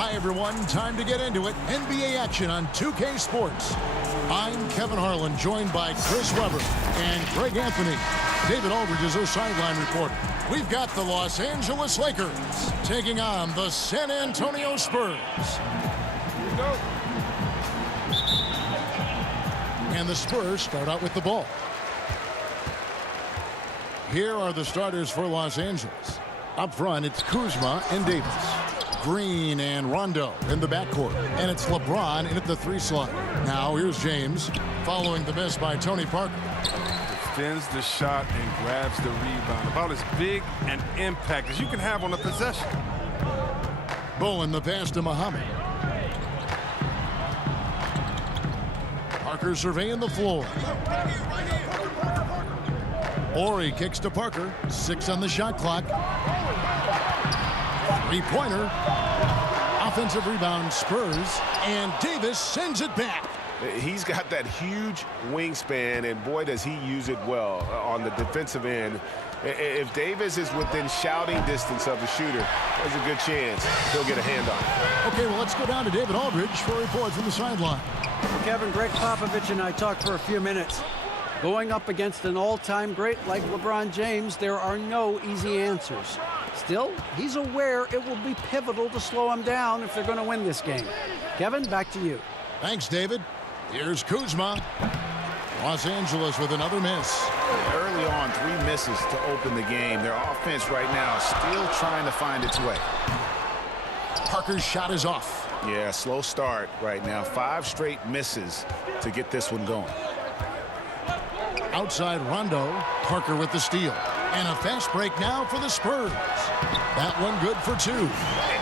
Hi, everyone. Time to get into it. NBA action on 2K Sports. I'm Kevin Harlan, joined by Chris Webber and Greg Anthony. David Aldridge is our sideline reporter. We've got the Los Angeles Lakers taking on the San Antonio Spurs. Here we go. And the Spurs start out with the ball. Here are the starters for Los Angeles. Up front, it's Kuzma and Davis. Green and Rondo in the backcourt. And it's LeBron in at the 3 slot. Now here's James following the miss by Tony Parker. Defends the shot and grabs the rebound. About as big an impact as you can have on a possession. Bowen the pass to Muhammad. Parker surveying the floor. Ori kicks to Parker. 6 on the shot clock. 3-pointer. Offensive rebound, Spurs. And Davis sends it back. He's got that huge wingspan, and boy, does he use it well on the defensive end. If Davis is within shouting distance of the shooter, there's a good chance he'll get a hand on it. Okay, well, let's go down to David Aldridge for a report from the sideline. Kevin, Greg Popovich and I talked for a few minutes. Going up against an all-time great like LeBron James, there are no easy answers. Still, he's aware it will be pivotal to slow him down if they're going to win this game. Kevin, back to you. Thanks, David. Here's Kuzma. Los Angeles with another miss. Early on, 3 misses to open the game. Their offense right now is still trying to find its way. Parker's shot is off. Yeah, slow start right now. 5 straight misses to get this one going. Outside Rondo. Parker with the steal. And a fast break now for the Spurs. That one good for 2.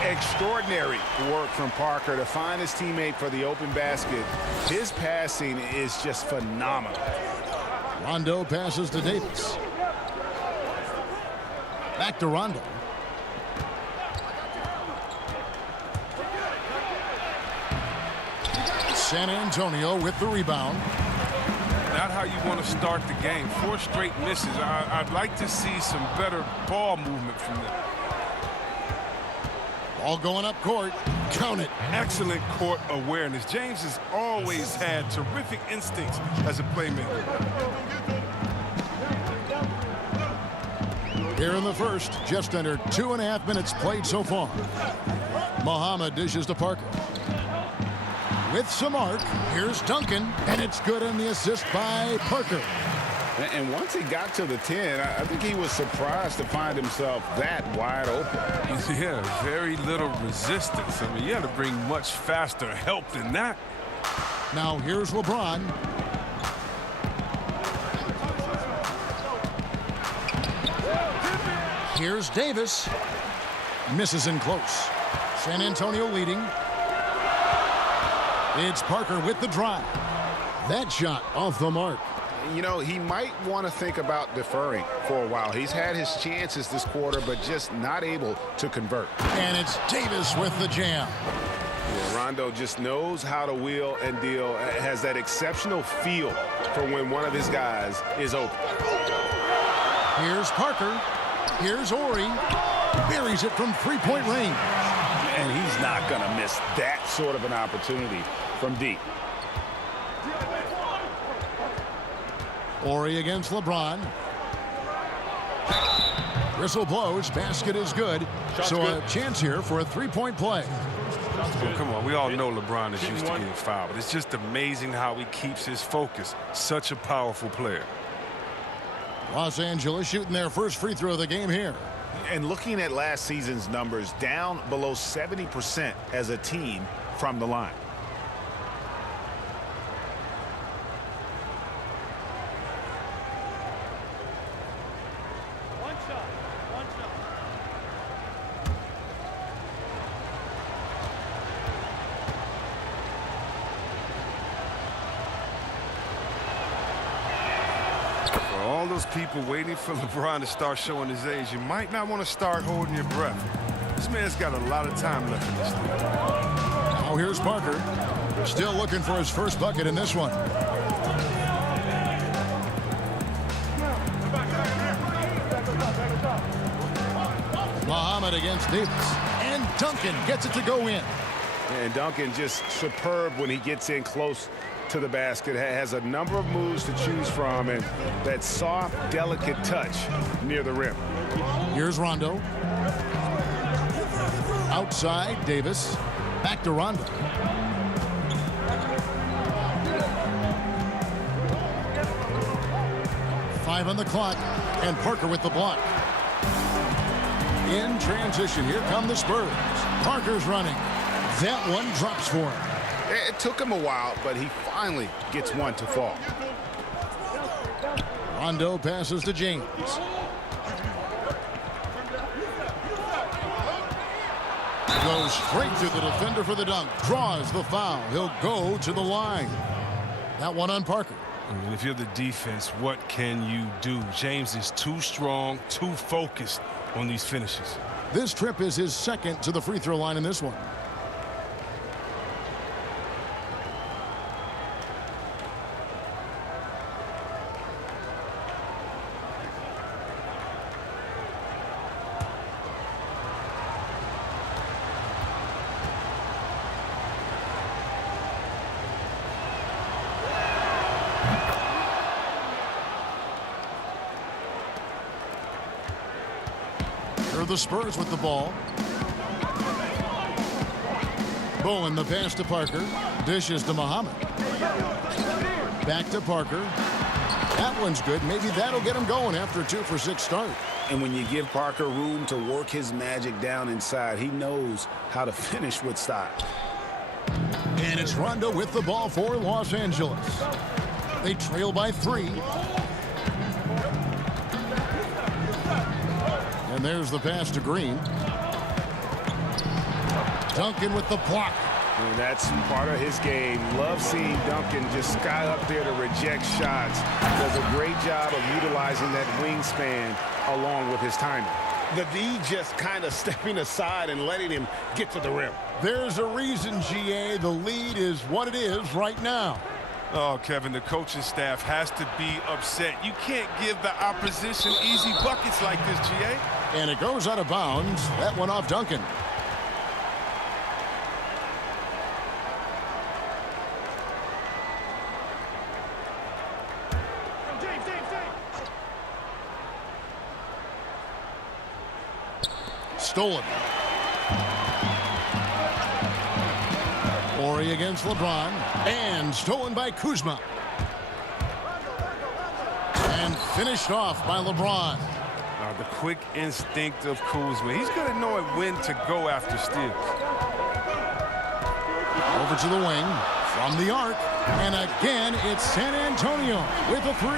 Extraordinary work from Parker to find his teammate for the open basket. His passing is just phenomenal. Rondo passes to Davis. Back to Rondo. San Antonio with the rebound. Not how you want to start the game. 4 straight misses. I'd like to see some better ball movement from them. Ball going up court. Count it. Excellent court awareness. James has always had terrific instincts as a playmaker. Here in the first, just under 2.5 minutes played so far. Muhammad dishes to Parker. With some arc, here's Duncan, and it's good on the assist by Parker. And once he got to the 10, I think he was surprised to find himself that wide open. Yeah, very little resistance. I mean, you had to bring much faster help than that. Now here's LeBron. Here's Davis. Misses in close. San Antonio leading. It's Parker with the drive. That shot off the mark. You know, he might want to think about deferring for a while. He's had his chances this quarter, but just not able to convert. And it's Davis with the jam. Yeah, Rondo just knows how to wheel and deal. Has that exceptional feel for when one of his guys is open. Here's Parker. Here's Ori. Buries it from 3-point range. And he's not going to miss that sort of an opportunity from deep. Ori against LeBron. Whistle blows. Basket is good. So a chance here for a 3-point play. Oh, come on. We all know LeBron is used to getting fouled. It's just amazing how he keeps his focus. Such a powerful player. Los Angeles shooting their first free throw of the game here. And looking at last season's numbers, down below 70% as a team from the line. All those people waiting for LeBron to start showing his age, you might not want to start holding your breath. This man's got a lot of time left in this league. Now here's Parker. Still looking for his first bucket in this one. Muhammad against Davis. And Duncan gets it to go in. And Duncan just superb when he gets in close to the basket. Has a number of moves to choose from, and that soft, delicate touch near the rim. Here's Rondo. Outside, Davis. Back to Rondo. Five on the clock, and Parker with the block. In transition, here come the Spurs. Parker's running. That one drops for him. It took him a while, but he finally gets one to fall. Rondo passes to James. Goes straight to the defender for the dunk. Draws the foul. He'll go to the line. That one on Parker. And if you're the defense, what can you do? James is too strong, too focused on these finishes. This trip is his second to the free throw line in this one. The Spurs with the ball. Bowen the pass to Parker. Dishes to Muhammad. Back to Parker. That one's good. Maybe that'll get him going after a 2-for-6 start. And when you give Parker room to work his magic down inside, he knows how to finish with style. And it's Rondo with the ball for Los Angeles. They trail by 3. And there's the pass to Green. Duncan with the block. And that's part of his game. Love seeing Duncan just sky up there to reject shots. Does a great job of utilizing that wingspan along with his timing. The D just kind of stepping aside and letting him get to the rim. There's a reason, GA. The lead is what it is right now. Oh, Kevin, the coaching staff has to be upset. You can't give the opposition easy buckets like this, GA. And it goes out of bounds. That one off Duncan. Stolen. Ori against LeBron. And stolen by Kuzma. And finished off by LeBron. The quick instinct of Kuzma. He's going to know when to go after steals. Over to the wing. From the arc. And again, it's San Antonio with a 3.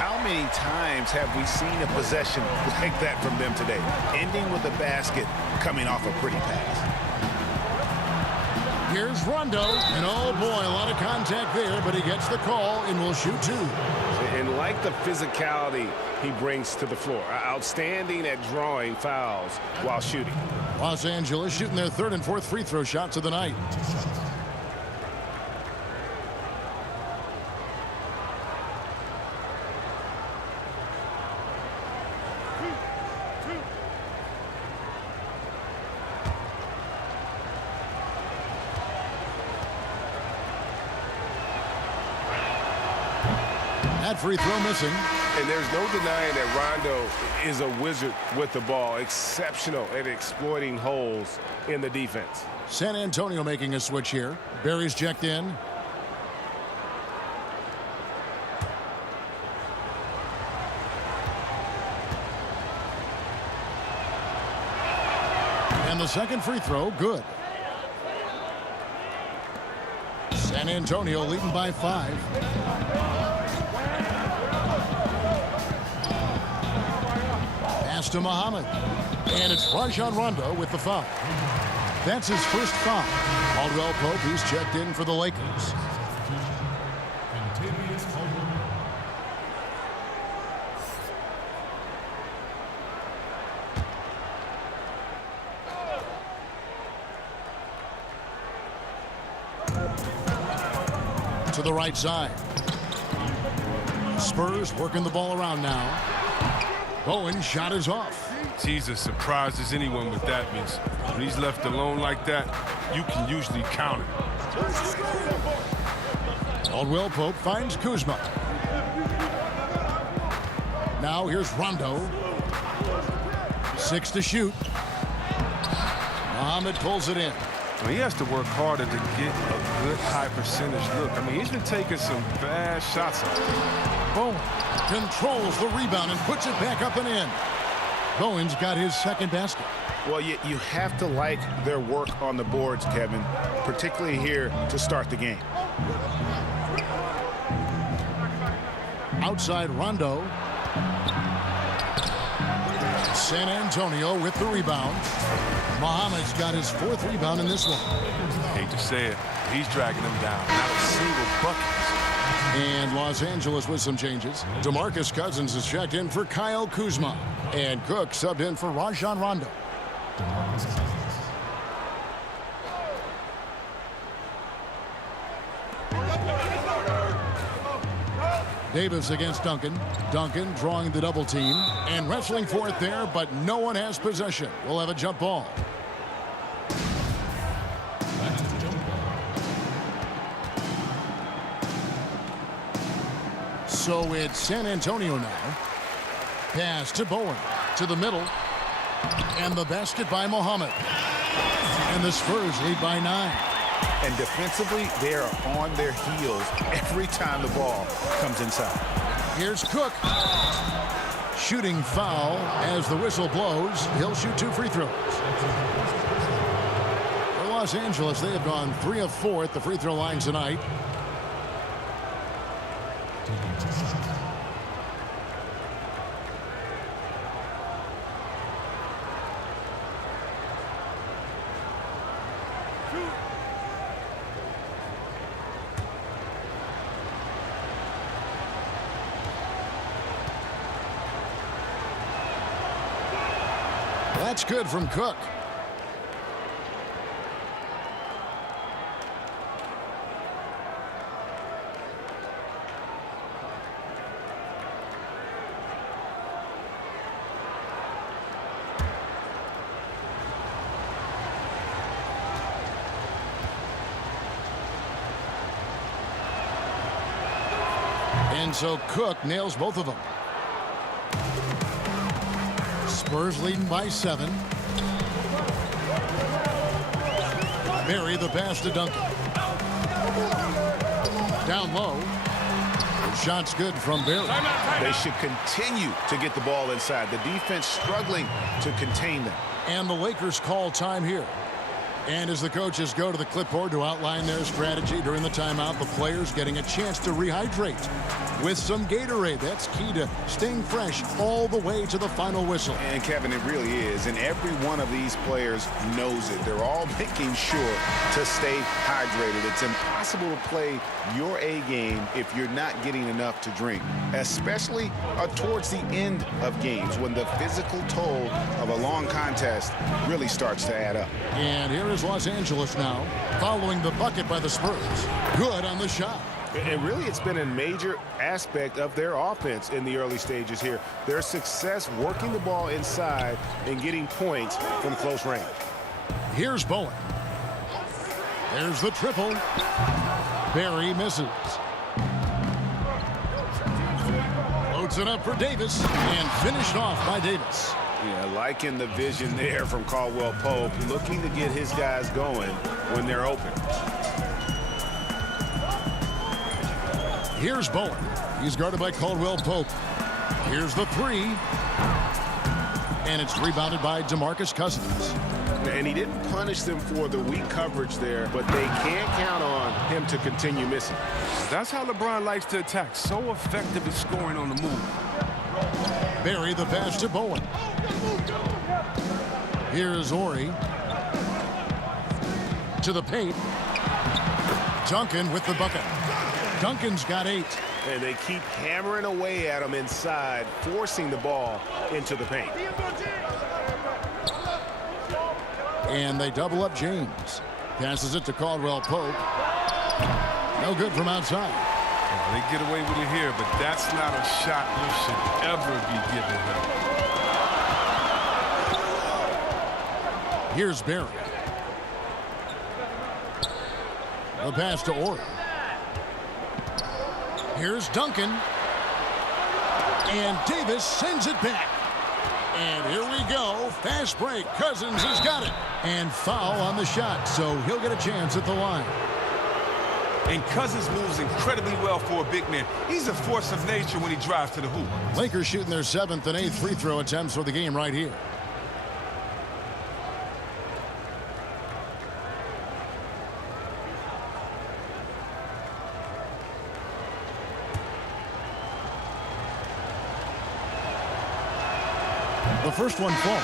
How many times have we seen a possession like that from them today? Ending with a basket, coming off a pretty pass. Here's Rondo, and oh boy, a lot of contact there, but he gets the call and will shoot 2. And like the physicality he brings to the floor, outstanding at drawing fouls while shooting. Los Angeles shooting their 3rd and 4th free throw shots of the night. That free throw missing. And there's no denying that Rondo is a wizard with the ball. Exceptional at exploiting holes in the defense. San Antonio making a switch here. Barry's checked in. And the second free throw, good. San Antonio leading by 5. To Muhammad, and it's Rajon Rondo with the foul. That's his first foul. Caldwell Pope, he's checked in for the Lakers. To the right side. Spurs working the ball around now. Bowen shot is off. He's as surprised as anyone with that miss. When he's left alone like that, you can usually count it. Caldwell Pope finds Kuzma. Now here's Rondo. 6 to shoot. Muhammad pulls it in. I mean, he has to work harder to get a good high percentage look. I mean, he's been taking some bad shots up there. Bowen controls the rebound and puts it back up and in. Bowen's got his second basket. Well, you have to like their work on the boards, Kevin, particularly here to start the game. Outside Rondo. San Antonio with the rebound. Muhammad's got his 4th rebound in this one. Hate to say it, he's dragging them down. Not a single bucket. And Los Angeles with some changes. DeMarcus Cousins is checked in for Kyle Kuzma. And Cook subbed in for Rajon Rondo. Davis against Duncan. Duncan drawing the double team and wrestling for it there, but no one has possession. We'll have a jump ball. So it's San Antonio now. Pass to Bowen. To the middle. And the basket by Muhammad. And the Spurs lead by 9. And defensively, they are on their heels every time the ball comes inside. Here's Cook. Shooting foul as the whistle blows. He'll shoot 2 free throws. For Los Angeles, they have gone 3 of 4 at the free throw line tonight. That's good from Cook. And so Cook nails both of them. Spurs leading by 7. Barry the pass to Duncan. Down low. The shot's good from Barry. They should continue to get the ball inside. The defense struggling to contain them. And the Lakers call time here. And as the coaches go to the clipboard to outline their strategy during the timeout, the players getting a chance to rehydrate with some Gatorade. That's key to staying fresh all the way to the final whistle. And Kevin, it really is. And every one of these players knows it. They're all making sure to stay hydrated. It's impossible to play your A game if you're not getting enough to drink, especially towards the end of games when the physical toll of a long contest really starts to add up. And here is Los Angeles now, following the bucket by the Spurs. Good on the shot. And really, it's been a major aspect of their offense in the early stages here. Their success working the ball inside and getting points from close range. Here's Bowen. There's the triple. Barry misses. Loads it up for Davis and finished off by Davis. Yeah, liking the vision there from Caldwell Pope, looking to get his guys going when they're open. Here's Bowen. He's guarded by Caldwell Pope. Here's the 3. And it's rebounded by DeMarcus Cousins. And he didn't punish them for the weak coverage there, but they can't count on him to continue missing. That's how LeBron likes to attack. So effective at scoring on the move. Barry the pass to Bowen. Here's Ori. To the paint. Duncan with the bucket. Duncan's got 8. And they keep hammering away at him inside, forcing the ball into the paint. And they double up James. Passes it to Caldwell Pope. No good from outside. Yeah, they get away with it here, but that's not a shot you should ever be giving them. Here's Barry. The pass to Orr. Here's Duncan. And Davis sends it back. And here we go. Fast break. Cousins has got it. And foul on the shot, so he'll get a chance at the line. And Cousins moves incredibly well for a big man. He's a force of nature when he drives to the hoop. Lakers shooting their 7th and 8th free throw attempts for the game right here. The first one falls.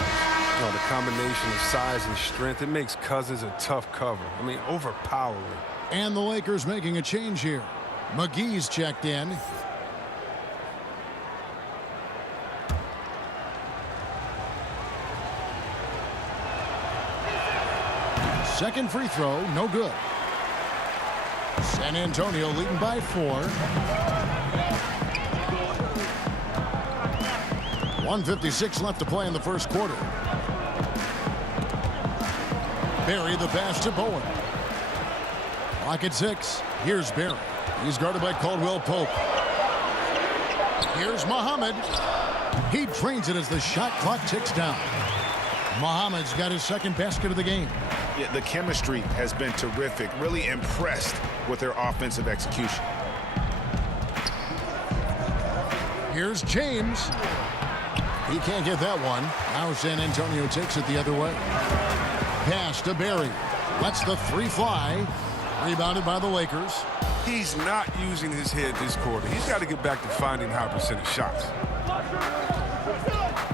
The combination of size and strength, it makes Cousins a tough cover. I mean, overpowering. And the Lakers making a change here. McGee's checked in. Second free throw, no good. San Antonio leading by 4. 1:56 left to play in the first quarter. Barry the pass to Bowen. Clock at 6. Here's Barry. He's guarded by Caldwell Pope. Here's Muhammad. He drains it as the shot clock ticks down. Muhammad's got his second basket of the game. Yeah, the chemistry has been terrific. Really impressed with their offensive execution. Here's James. He can't get that one. Now San Antonio takes it the other way. Pass to Barry. Lets the 3 fly. Rebounded by the Lakers. He's not using his head this quarter. He's got to get back to finding high percentage shots.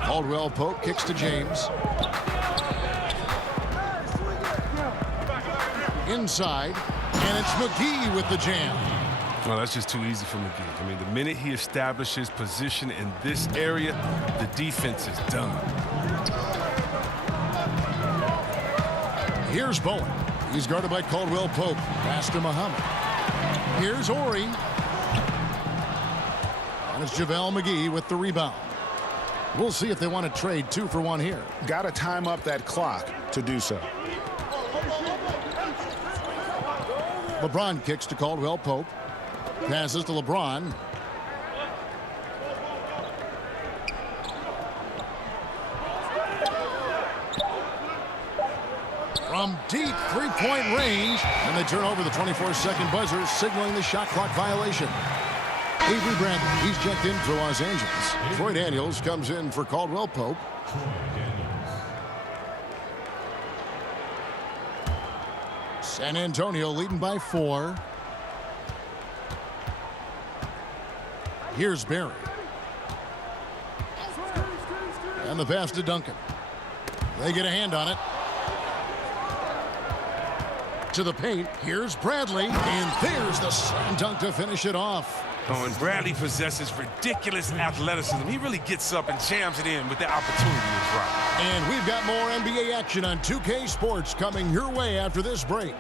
Caldwell Pope kicks to James. Inside. And it's McGee with the jam. Well, that's just too easy for McGee. I mean, the minute he establishes position in this area, the defense is done. Here's Bowen. He's guarded by Caldwell Pope. Pass to Muhammad. Here's Ori. And it's JaVale McGee with the rebound. We'll see if they want to trade 2 for 1 here. Got to time up that clock to do so. LeBron kicks to Caldwell Pope. Passes to LeBron. From deep three-point range. And they turn over the 24-second buzzer, signaling the shot clock violation. Avery Bradley, he's checked in for Los Angeles. Troy Daniels comes in for Caldwell Pope. San Antonio leading by 4. Here's Barry. And the pass to Duncan. They get a hand on it. To the paint. Here's Bradley. And there's the slam dunk to finish it off. Oh, and Bradley possesses ridiculous athleticism. He really gets up and jams it in, but the opportunity is right. And we've got more NBA action on 2K Sports coming your way after this break.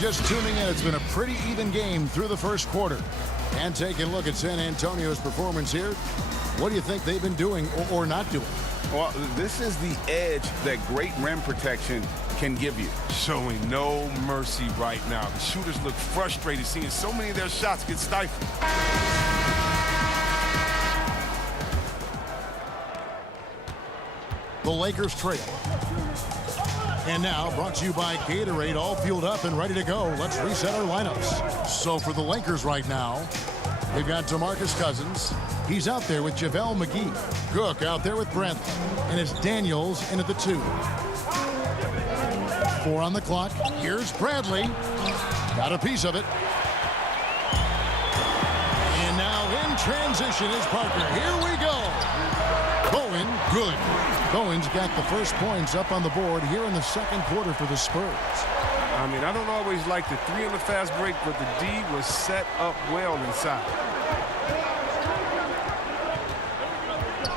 Just tuning in, it's been a pretty even game through the first quarter. And taking a look at San Antonio's performance here, what do you think they've been doing or not doing? Well, this is the edge that great rim protection can give you. Showing no mercy right now. The shooters look frustrated seeing so many of their shots get stifled. The Lakers trail. And now, brought to you by Gatorade, all fueled up and ready to go. Let's reset our lineups. So for the Lakers right now, we've got DeMarcus Cousins. He's out there with JaVale McGee. Cook out there with Bradley. And it's Daniels in at the 2. 4 on the clock. Here's Bradley. Got a piece of it. And now in transition is Parker. Here we go. Bowen, good. Bowen's got the first points up on the board here in the second quarter for the Spurs. I mean, I don't always like the 3 on the fast break, but the D was set up well inside.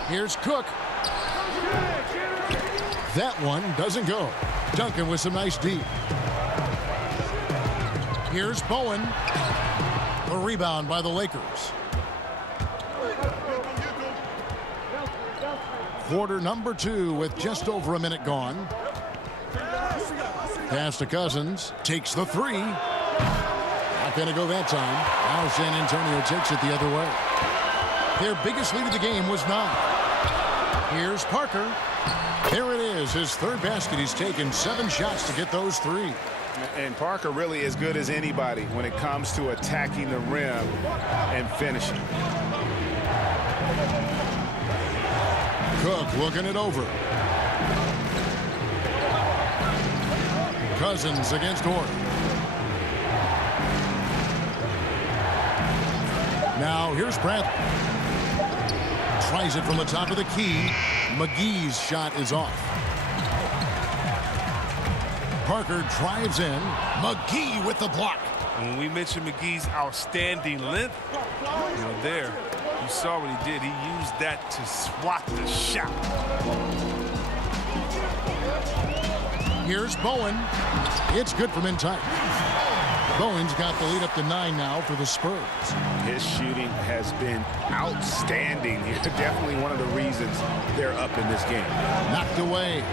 Here's Cook. That one doesn't go. Duncan with some nice D. Here's Bowen. A rebound by the Lakers. Quarter number 2 with just over a minute gone. Pass to Cousins. Takes the 3. Not going to go that time. Now San Antonio takes it the other way. Their biggest lead of the game was 9. Here's Parker. There it is, his third basket. He's taken 7 shots to get those 3. And Parker really as good as anybody when it comes to attacking the rim and finishing. Cook looking it over. Cousins against Orr. Now here's Bradley. Tries it from the top of the key. McGee's shot is off. Parker drives in. McGee with the block. And when we mentioned McGee's outstanding length, there, you saw what he did. He used that to swat the shot. Here's Bowen. It's good from in tight. Bowen's got the lead up to 9 now for the Spurs. His shooting has been outstanding here. Definitely one of the reasons they're up in this game. Knocked away.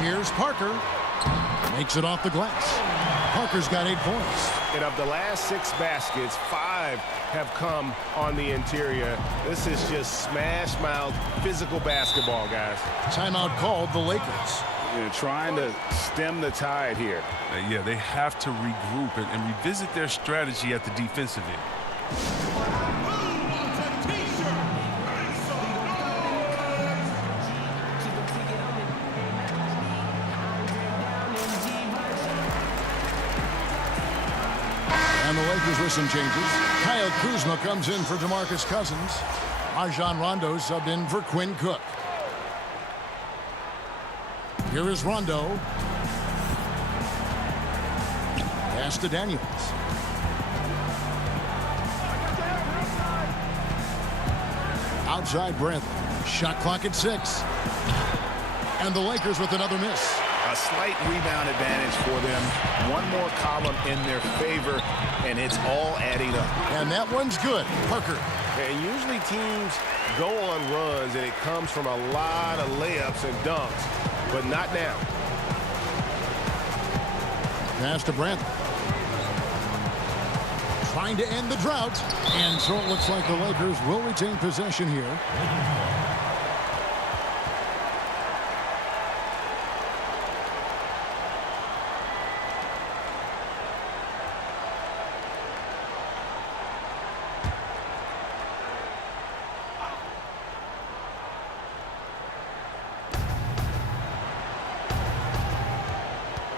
Here's Parker. Makes it off the glass. Parker's got 8 points. And of the last 6 baskets, 5 have come on the interior. This is just smash mouth physical basketball, guys. Timeout called the Lakers. Trying to stem the tide here. Yeah, they have to regroup and revisit their strategy at the defensive end. And the Lakers with some changes. Kyle Kuzma comes in for DeMarcus Cousins. Rajon Rondo subbed in for Quinn Cook. Here is Rondo. Pass to Daniels. Outside Bradley. Shot clock at 6. And the Lakers with another miss. A slight rebound advantage for them. One more column in their favor, and it's all adding up. And that one's good. Parker. And usually teams go on runs, and it comes from a lot of layups and dunks. But not now. Pass to Bradley. Trying to end the drought. And so it looks like the Lakers will retain possession here.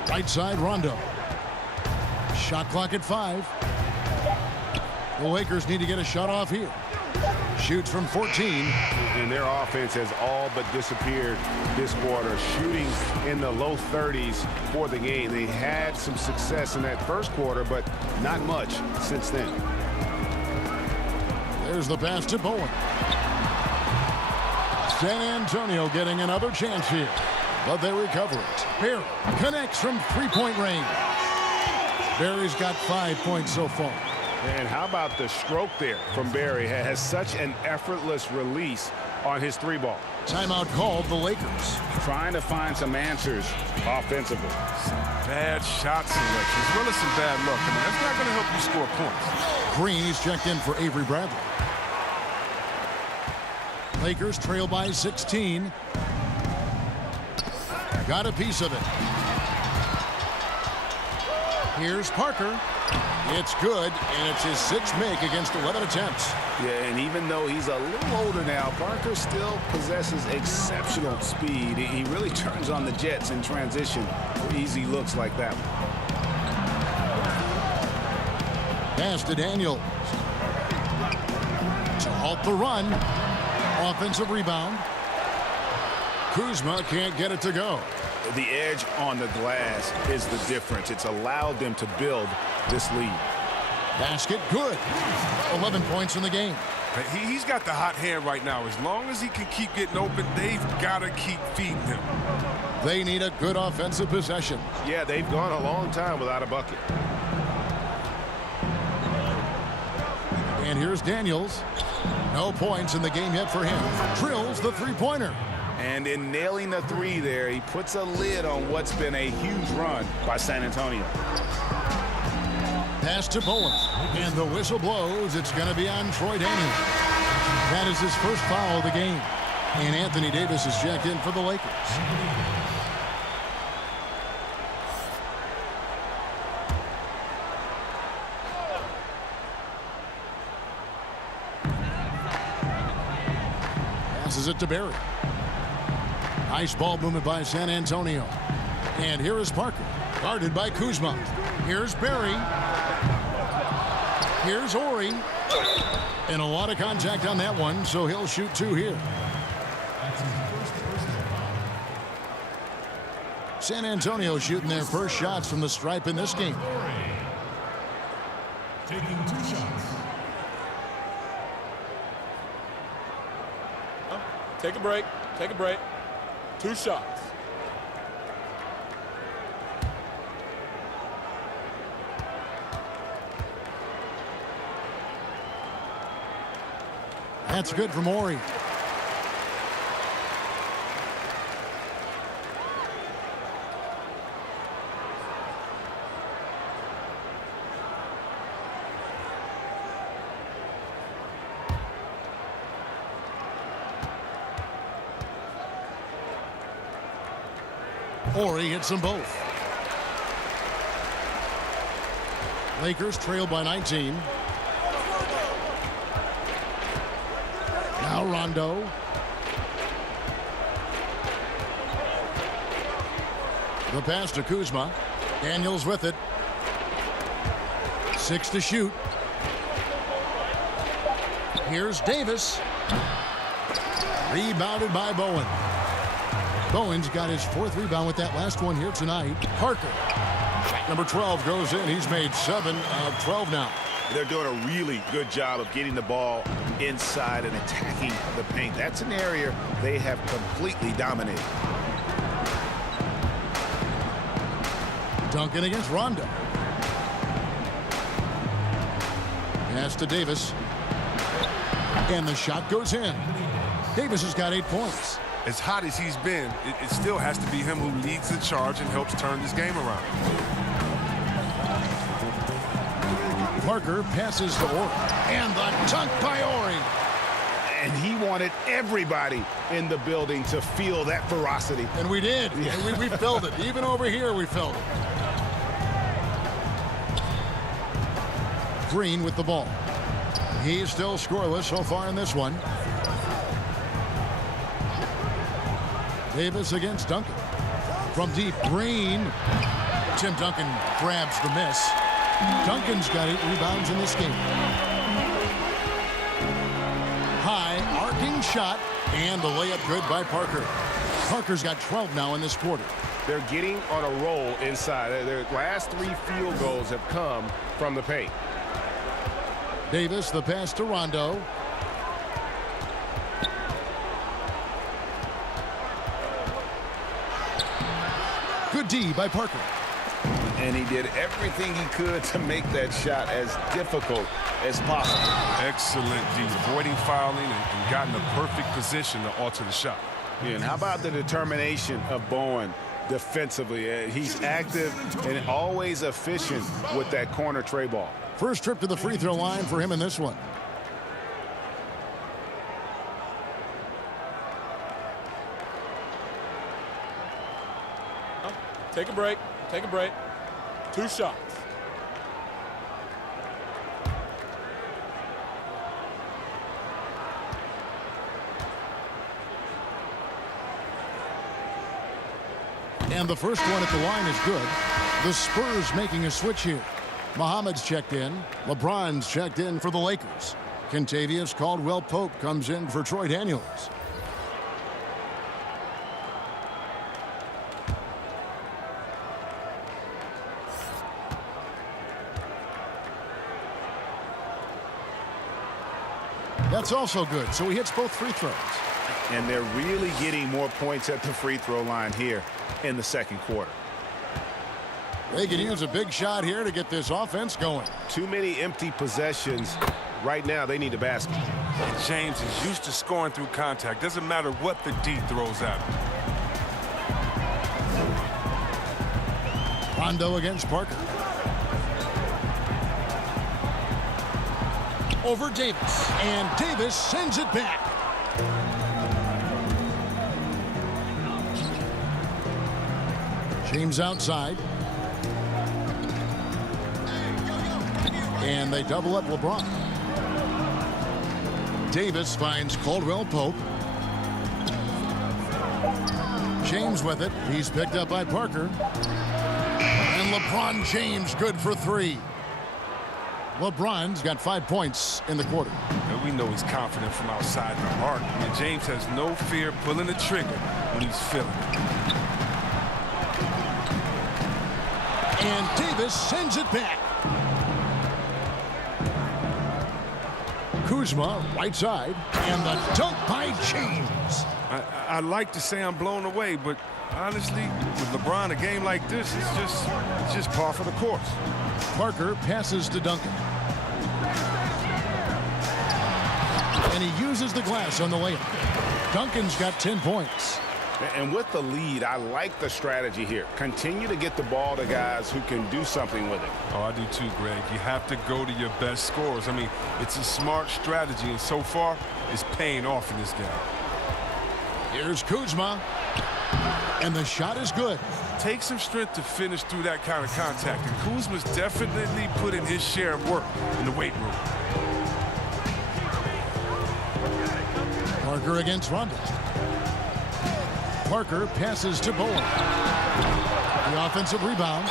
Right side, Rondo. Shot clock at 5. The Lakers need to get a shot off here. Shoots from 14. And their offense has all but disappeared this quarter. Shooting in the low 30s for the game. They had some success in that first quarter, but not much since then. There's the pass to Bowen. San Antonio getting another chance here, but they recover it. Barry connects from 3-point range. Barry's got 5 points so far. And how about the stroke there from Barry? Has such an effortless release on his 3-ball. Timeout called the Lakers. Trying to find some answers offensively. Bad shot selection, as well as some bad luck. I mean, that's not going to help you score points. Green is checked in for Avery Bradley. Lakers trail by 16. Got a piece of it. Here's Parker. It's good, and it's his 6th make against 11 attempts. Yeah, and even though he's a little older now, Parker still possesses exceptional speed. He really turns on the jets in transition for easy looks like that one. Pass to Daniels. to halt the run. Offensive rebound. Kuzma can't get it to go. The edge on the glass is the difference. It's allowed them to build this lead. Basket good. 11 points in the game. He's got the hot hand right now. As long as he can keep getting open, they've got to keep feeding him. They need a good offensive possession. Yeah, they've gone a long time without a bucket. And here's Daniels. No points in the game yet for him. Drills the three-pointer. And in nailing the three there, he puts a lid on what's been a huge run by San Antonio. Pass to Bowen. And the whistle blows. It's going to be on Troy Daniels. That is his first foul of the game. And Anthony Davis is checked in for the Lakers. Passes it to Barry. Nice ball movement by San Antonio. And here is Parker, guarded by Kuzma. Here's Barry. Here's Ori. And a lot of contact on that one, so he'll shoot two here. San Antonio shooting their first shots from the stripe in this game. Taking 2 shots. Take a break. Take a break. 2 shots. That's good from Ori. Ori hits them both. Lakers trail by 19. Now Rondo. The pass to Kuzma. Daniels with it. 6 to shoot. Here's Davis. Rebounded by Bowen. Bowen's got his 4th rebound with that last one here tonight. Parker. Number 12 goes in. He's made 7 of 12 now. They're doing a really good job of getting the ball inside and attacking the paint. That's an area they have completely dominated. Duncan against Rondo. Pass to Davis. And the shot goes in. Davis has got 8 points. As hot as he's been, it still has to be him who leads the charge and helps turn this game around. Parker passes to Ori. And the dunk by Ori. And he wanted everybody in the building to feel that ferocity. And we did. Yeah. We felt it. Even over here, we felt it. Green with the ball. He's still scoreless so far in this one. Davis against Duncan. From deep, Green. Tim Duncan grabs the miss. Duncan's got 8 rebounds in this game. High, arcing shot, and the layup good by Parker. Parker's got 12 now in this quarter. They're getting on a roll inside. Their last 3 field goals have come from the paint. Davis, the pass to Rondo. Good D by Parker. And he did everything he could to make that shot as difficult as possible. Excellent D, avoiding fouling and got in the perfect position to alter the shot. Yeah, and how about the determination of Bowen defensively? He's active and always efficient with that corner tray ball. First trip to the free throw line for him in this one. Take a break. Take a break. 2 shots. And the first one at the line is good. The Spurs making a switch here. Muhammad's checked in. LeBron's checked in for the Lakers. Kentavious Caldwell-Pope comes in for Troy Daniels. That's also good, so he hits both free throws. And they're really getting more points at the free throw line here in the second quarter. They can use a big shot here to get this offense going. Too many empty possessions. Right now, they need a basket. And James is used to scoring through contact. Doesn't matter what the D throws at him. Rondo against Parker. Over Davis. And Davis sends it back. James outside. And they double up LeBron. Davis finds Caldwell-Pope. James with it. He's picked up by Parker. And LeBron James good for three. LeBron's got 5 points in the quarter. And we know he's confident from outside the arc. And James has no fear pulling the trigger when he's feeling it. And Davis sends it back. Kuzma, right side, and the dunk by James. I like to say I'm blown away, but honestly, with LeBron, a game like this, it's just par for the course. Parker passes to Duncan. And he uses the glass on the layup. Duncan's got 10 points. And with the lead, I like the strategy here. Continue to get the ball to guys who can do something with it. Oh, I do too, Greg. You have to go to your best scorers. I mean, it's a smart strategy, and so far, it's paying off in this game. Here's Kuzma. And the shot is good. Takes some strength to finish through that kind of contact, and Kuzma's definitely put in his share of work in the weight room. Parker against Rondo. Parker passes to Bowen. The offensive rebound.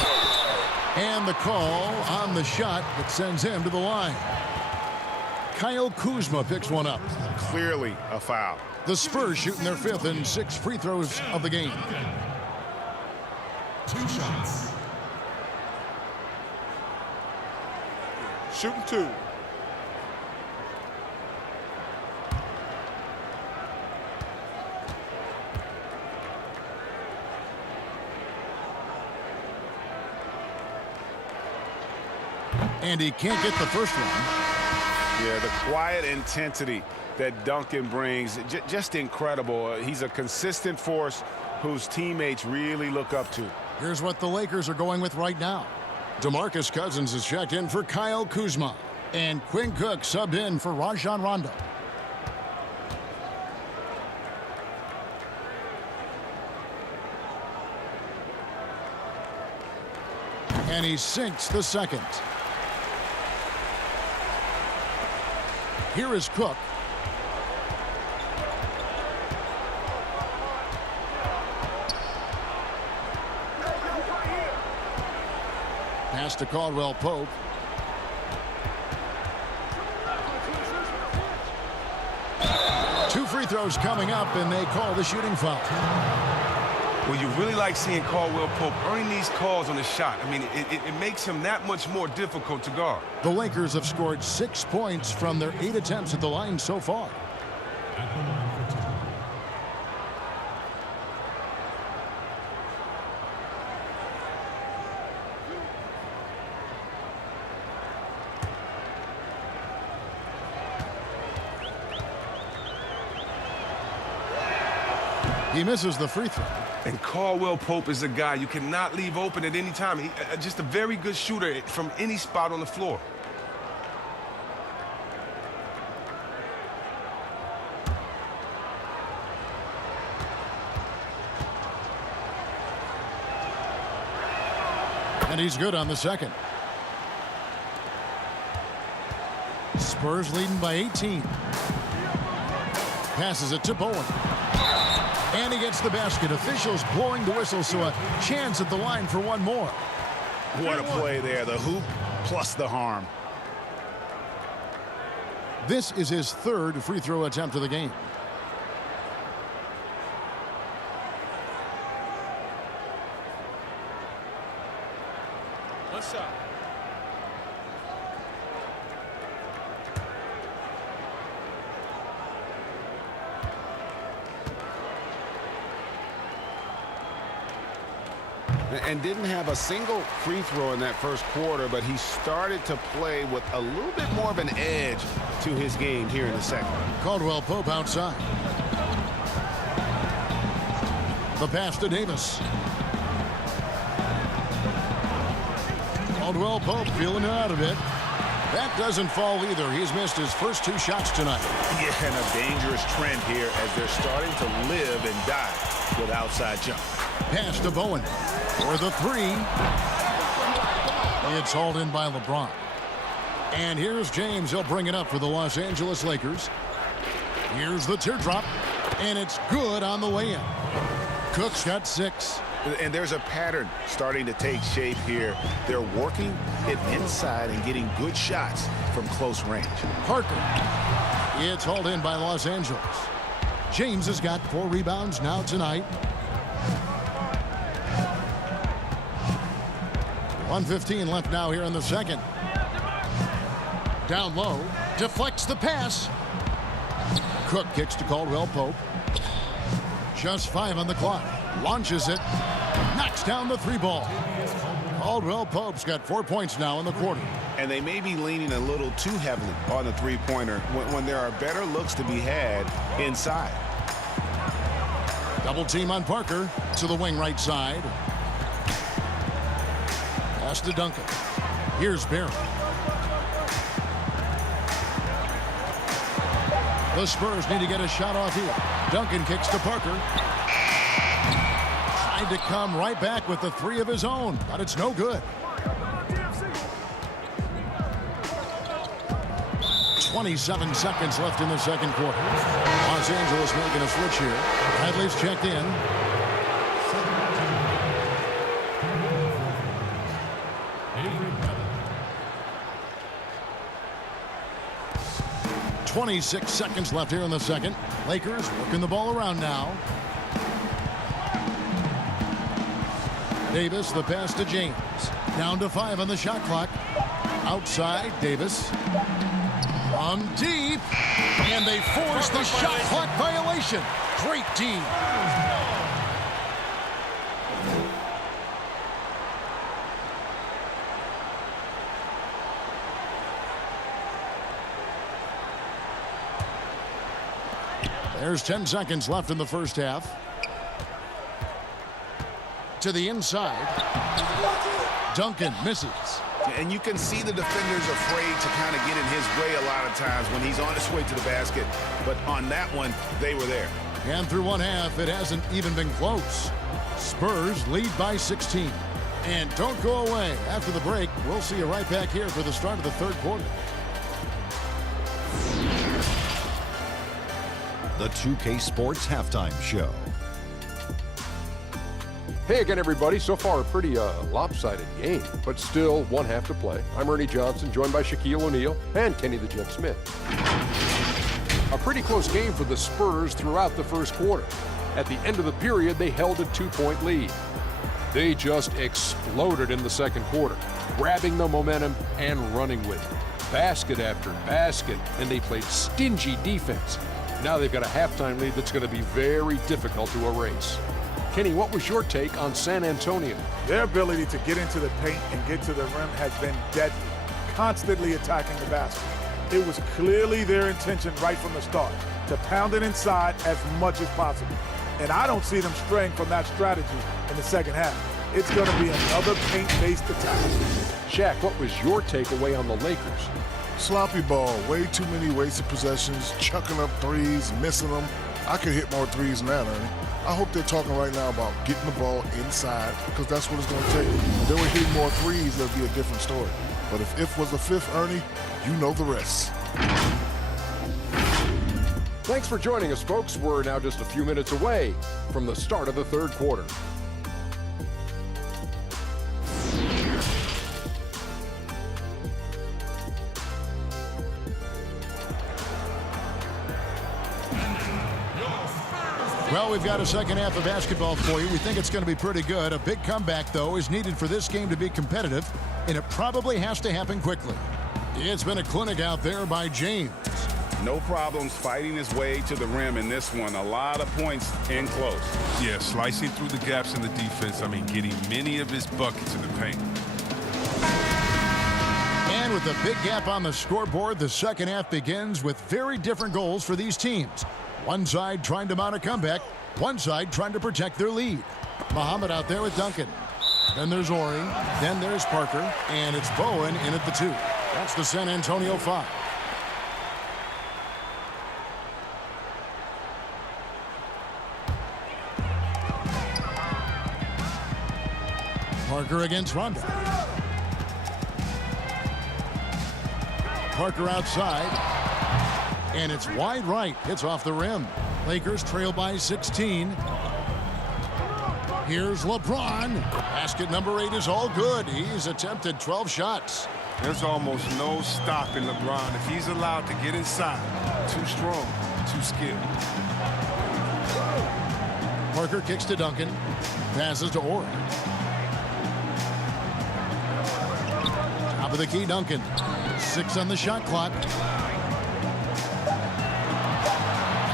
And the call on the shot that sends him to the line. Kyle Kuzma picks one up. Clearly a foul. The Spurs shooting their 5th and 6 free throws of the game. 2 shots. Shooting 2. And he can't get the first one. Yeah, the quiet intensity that Duncan brings, just incredible. He's a consistent force whose teammates really look up to. Here's what the Lakers are going with right now. DeMarcus Cousins is checked in for Kyle Kuzma. And Quinn Cook subbed in for Rajon Rondo. And he sinks the second. Here is Cook. Pass to Caldwell-Pope. Two free throws coming up, and they call the shooting foul. Well, you really like seeing Caldwell-Pope earning these calls on the shot. I mean, it makes him that much more difficult to guard. The Lakers have scored 6 points from their 8 attempts at the line so far. He misses the free throw. And Caldwell-Pope is a guy you cannot leave open at any time. He, just a very good shooter from any spot on the floor. And he's good on the second. Spurs leading by 18. Passes it to Bowen. And he gets the basket. Officials blowing the whistle, so a chance at the line for one more. What a play there. The hoop plus the harm. This is his third free throw attempt of the game. One shot. And didn't have a single free throw in that first quarter, but he started to play with a little bit more of an edge to his game here in the second. Caldwell Pope outside. The pass to Davis. Caldwell Pope feeling it out a bit. That doesn't fall either. He's missed his first 2 shots tonight. Yeah, and a dangerous trend here as they're starting to live and die with outside jump. Pass to Bowen for the 3. It's hauled in by LeBron. And here's James. He'll bring it up for the Los Angeles Lakers. Here's the teardrop, and it's good on the way in. Cook's got 6. And there's a pattern starting to take shape here. They're working it inside and getting good shots from close range. Parker. It's hauled in by Los Angeles. James has got 4 rebounds now tonight. 1:15 left now here in the second. Down low. Deflects the pass. Cook kicks to Caldwell Pope. Just 5 on the clock. Launches it. Knocks down the 3 ball. Caldwell Pope's got 4 points now in the quarter. And they may be leaning a little too heavily on the three-pointer when there are better looks to be had inside. Double team on Parker to the wing right side. Pass to Duncan. Here's Barry. The Spurs need to get a shot off here. Duncan kicks to Parker. Tried to come right back with the 3 of his own, but it's no good. 27 seconds left in the second quarter. Los Angeles making a switch here. Bradley's checked in. .26 seconds left here in the second. Lakers working the ball around now. Davis, the pass to James. Down to 5 on the shot clock. Outside, Davis. From deep. And they force the shot clock violation. Great team. There's 10 seconds left in the first half. To the inside. Duncan misses. And you can see the defenders afraid to kind of get in his way a lot of times when he's on his way to the basket. But on that one, they were there. And through one half, it hasn't even been close. Spurs lead by 16. And don't go away. After the break, we'll see you right back here for the start of the third quarter. The 2K Sports Halftime Show. Hey again, everybody. So far, a pretty lopsided game, but still 1 half to play. I'm Ernie Johnson, joined by Shaquille O'Neal and Kenny the Jet Smith. A pretty close game for the Spurs throughout the first quarter. At the end of the period, they held a 2-point lead. They just exploded in the second quarter, grabbing the momentum and running with it. Basket after basket, and they played stingy defense. Now they've got a halftime lead that's going to be very difficult to erase. Kenny, what was your take on San Antonio? Their ability to get into the paint and get to the rim has been deadly, constantly attacking the basket. It was clearly their intention right from the start to pound it inside as much as possible. And I don't see them straying from that strategy in the second half. It's going to be another paint-based attack. Shaq, what was your takeaway on the Lakers? Sloppy ball, way too many wasted possessions, chucking up threes, missing them. I could hit more threes than that, Ernie. I hope they're talking right now about getting the ball inside, because that's what it's going to take. If they were hitting more threes, that'd be a different story. But if was the 5th, Ernie, you know the rest. Thanks for joining us, folks. We're now just a few minutes away from the start of the third quarter. Well, we've got a second half of basketball for you. We think it's going to be pretty good. A big comeback, though, is needed for this game to be competitive, and it probably has to happen quickly. It's been a clinic out there by James. No problems fighting his way to the rim in this one. A lot of points in close. Yeah, slicing through the gaps in the defense. I mean, getting many of his buckets in the paint. And with a big gap on the scoreboard, the second half begins with very different goals for these teams. One side trying to mount a comeback, one side trying to protect their lead. Muhammad out there with Duncan. Then there's Ori, then there's Parker, and it's Bowen in at the 2. That's the San Antonio 5. Parker against Rondo. Parker outside. And it's wide right. Hits off the rim. Lakers trail by 16. Here's LeBron. Basket number 8 is all good. He's attempted 12 shots. There's almost no stopping LeBron if he's allowed to get inside. Too strong, too skilled. Parker kicks to Duncan. Passes to Ori. Top of the key, Duncan. 6 on the shot clock.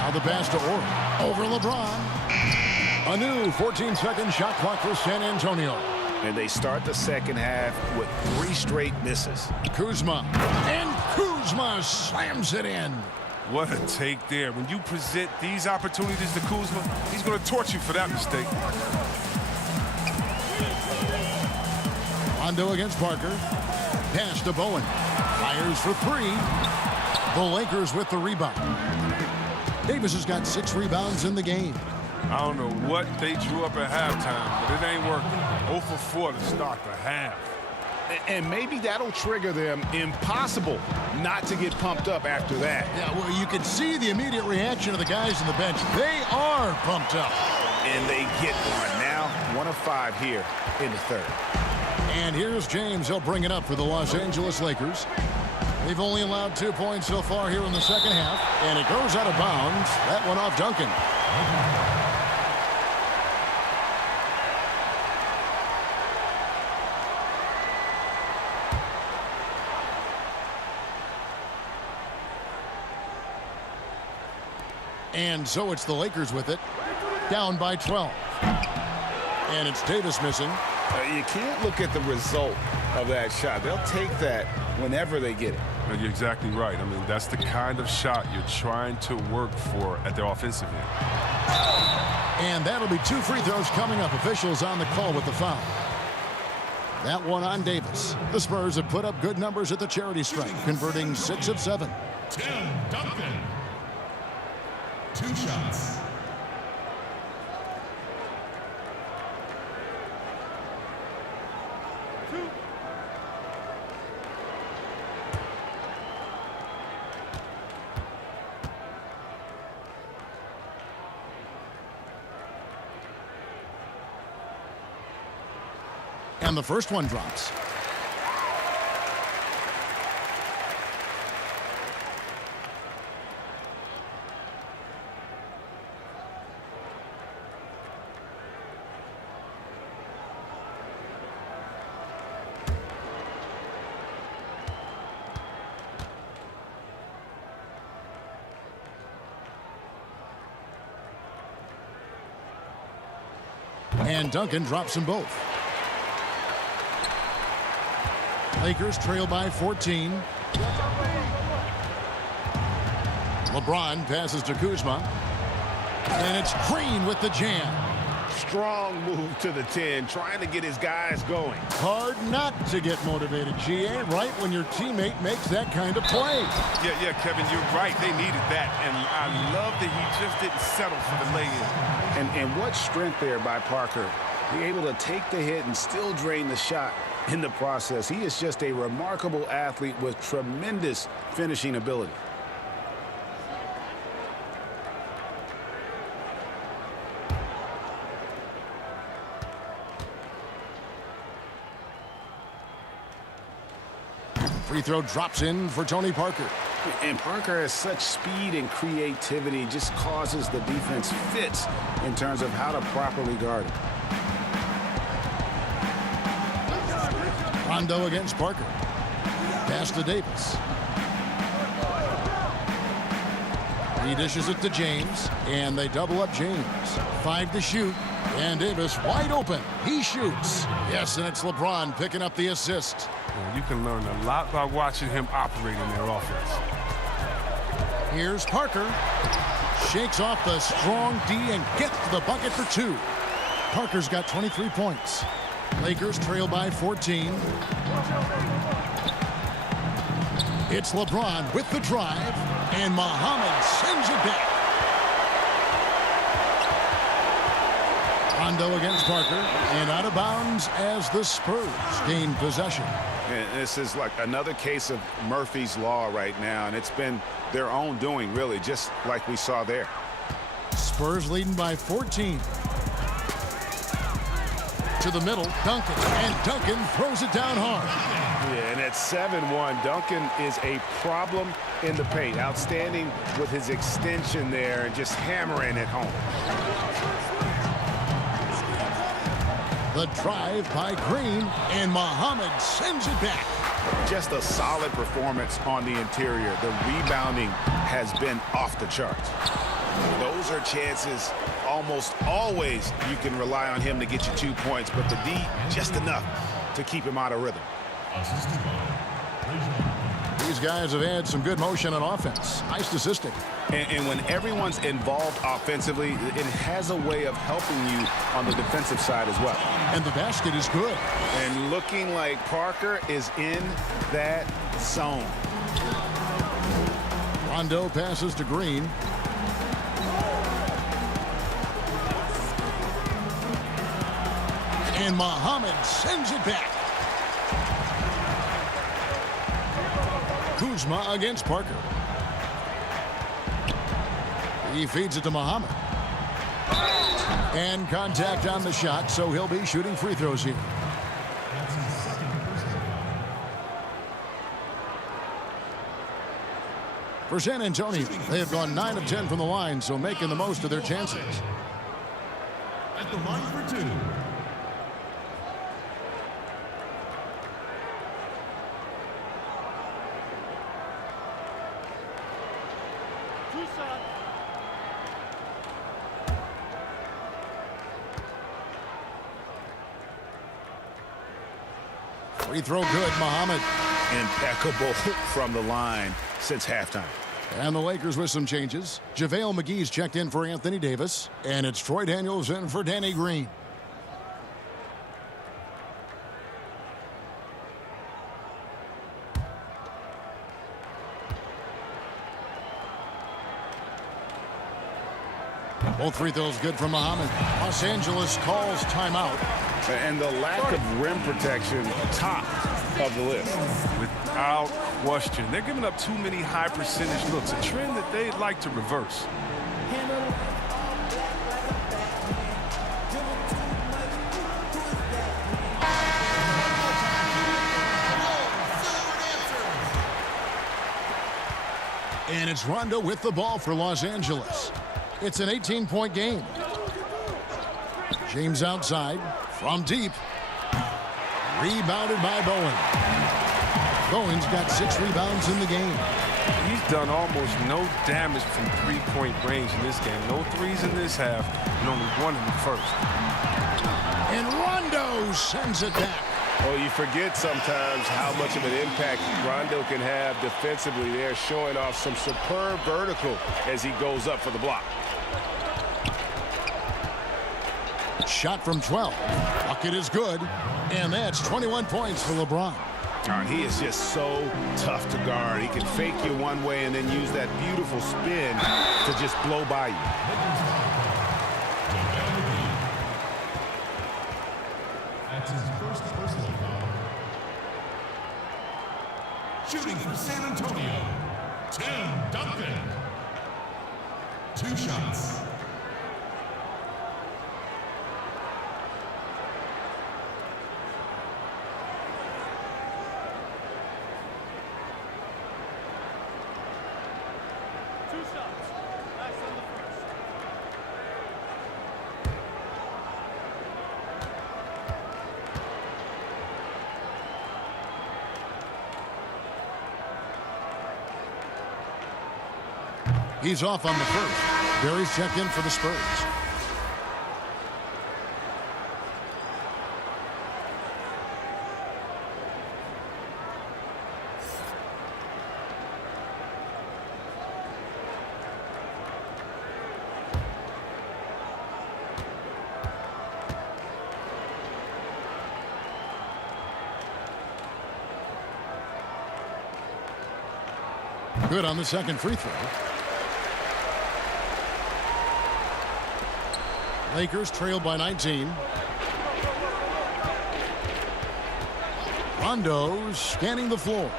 Now the pass to Ori. Over LeBron. A new 14-second shot clock for San Antonio. And they start the second half with 3 straight misses. Kuzma. And Kuzma slams it in. What a take there. When you present these opportunities to Kuzma, he's going to torch you for that mistake. Rondo against Parker. Pass to Bowen. Fires for 3. The Lakers with the rebound. Davis has got 6 rebounds in the game. I don't know what they drew up at halftime, but it ain't working. 0 for 4 to start the half. And maybe that'll trigger them. Impossible not to get pumped up after that. Yeah, well, you can see the immediate reaction of the guys on the bench. They are pumped up. And they get one. Now 1 of 5 here in the third. And here's James. He'll bring it up for the Los Angeles Lakers. They've only allowed 2 points so far here in the second half. And it goes out of bounds. That one off Duncan. And so it's the Lakers with it, down by 12. And it's Davis missing. You can't look at the result of that shot. They'll take that whenever they get it. You're exactly right. I mean, that's the kind of shot you're trying to work for at the offensive end. And that'll be 2 free throws coming up. Officials on the call with the foul. That one on Davis. The Spurs have put up good numbers at the charity stripe, converting 6 of 7. Tim Duncan. 2 shots. And the first one drops. And Duncan drops them both. Lakers trail by 14. LeBron passes to Kuzma. And it's Green with the jam. Strong move to the 10, trying to get his guys going. Hard not to get motivated, GA, right when your teammate makes that kind of play. Yeah, Kevin, you're right. They needed that. And I love that he just didn't settle for the lay-in. And what strength there by Parker. Be able to take the hit and still drain the shot in the process. He is just a remarkable athlete with tremendous finishing ability. Free throw drops in for Tony Parker. And Parker has such speed and creativity, just causes the defense fits in terms of how to properly guard him. Rondo against Parker. Pass to Davis. He dishes it to James, and they double up James. 5 to shoot, and Davis wide open. He shoots. Yes, and it's LeBron picking up the assist. You can learn a lot by watching him operate in their offense. Here's Parker. Shakes off the strong D and gets to the bucket for 2. Parker's got 23 points. Lakers trail by 14. It's LeBron with the drive, and Muhammad sends it back. Rondo against Parker, and out of bounds as the Spurs gain possession. And this is like another case of Murphy's Law right now, and it's been their own doing, really, just like we saw there. Spurs leading by 14. To the middle, Duncan, and Duncan throws it down hard. Yeah, and at 7-1, Duncan is a problem in the paint. Outstanding with his extension there and just hammering it home. The drive by Green, and Muhammad sends it back. Just a solid performance on the interior. The rebounding has been off the charts. Those are chances almost always you can rely on him to get you 2 points, but the D, just enough to keep him out of rhythm. These guys have had some good motion on offense. Nice assisting. And when everyone's involved offensively, it has a way of helping you on the defensive side as well. And the basket is good. And looking like Parker is in that zone. Rondo passes to Green. And Muhammad sends it back. Kuzma against Parker. He feeds it to Muhammad. And contact on the shot, so he'll be shooting free throws here. For San Antonio, they have gone 9 of 10 from the line, so making the most of their chances. At the line for 2. Free throw good, Muhammad. Impeccable from the line since halftime. And the Lakers with some changes. JaVale McGee's checked in for Anthony Davis, and it's Troy Daniels in for Danny Green. Both free throws good from Muhammad. Los Angeles calls timeout. And the lack of rim protection, top of the list. Without question. They're giving up too many high percentage looks, a trend that they'd like to reverse. And it's Rondo with the ball for Los Angeles. It's an 18-point game. James outside from deep. Rebounded by Bowen. Bowen's got 6 rebounds in the game. He's done almost no damage from three-point range in this game. No threes in this half, and only 1 in the first. And Rondo sends it back. Well, you forget sometimes how much of an impact Rondo can have defensively there, showing off some superb vertical as he goes up for the block. Shot from 12. Bucket is good. And that's 21 points for LeBron. He is just so tough to guard. He can fake you one way and then use that beautiful spin to just blow by you. That's his first personal foul. Shooting for San Antonio, Tim Duncan. 2 shots. He's off on the first. Barry's checked in for the Spurs. Good on the second free throw. Lakers trail by 19. Rondo scanning the floor.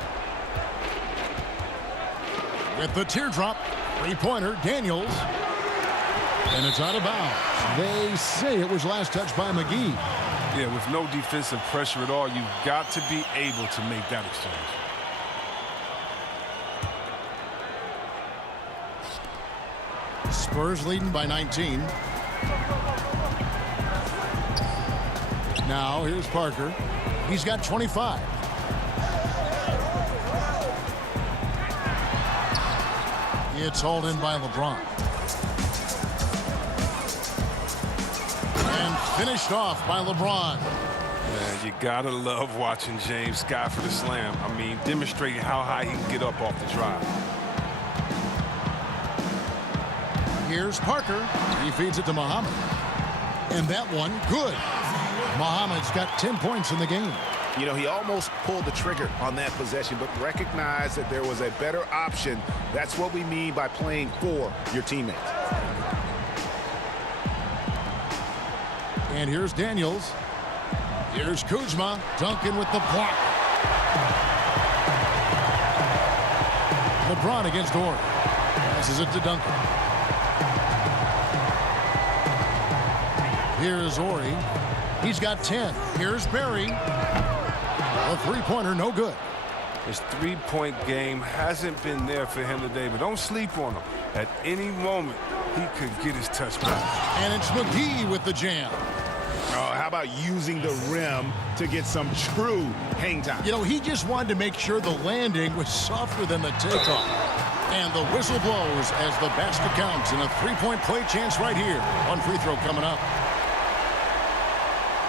With the teardrop, three-pointer, Daniels. And it's out of bounds. They say it was last touched by McGee. Yeah, with no defensive pressure at all, you've got to be able to make that exchange. Spurs leading by 19. Now here's Parker. He's got 25. It's hauled in by LeBron. And finished off by LeBron. Man, you gotta love watching James Scott for the slam. I mean, demonstrating how high he can get up off the drive. Here's Parker. He feeds it to Muhammad. And that one, good. Muhammad's got 10 points in the game. You know, he almost pulled the trigger on that possession, but recognized that there was a better option. That's what we mean by playing for your teammates. And here's Daniels. Here's Kuzma. Duncan with the block. LeBron against Orr. Passes it to Duncan. Here's Ori. He's got 10. Here's Barry. A three-pointer, no good. His three-point game hasn't been there for him today, but don't sleep on him. At any moment, he could get his touch back. And it's McGee with the jam. Oh, how about using the rim to get some true hang time? You know, he just wanted to make sure the landing was softer than the takeoff. And the whistle blows as the basket counts, and a three-point play chance right here. One free throw coming up.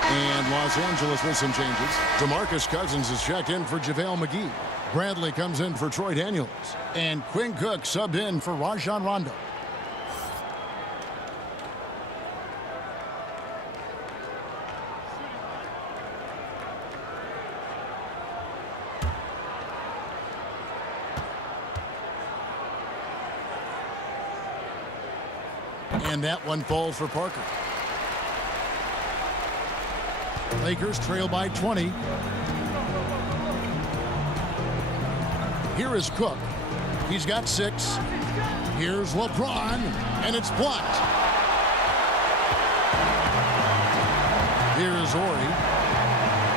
And Los Angeles with some changes. DeMarcus Cousins is checked in for JaVale McGee. Bradley comes in for Troy Daniels. And Quinn Cook subbed in for Rajon Rondo. And that one falls for Parker. Lakers trail by 20. Here is Cook. He's got 6. Here's LeBron, and it's blocked. Here's Ori.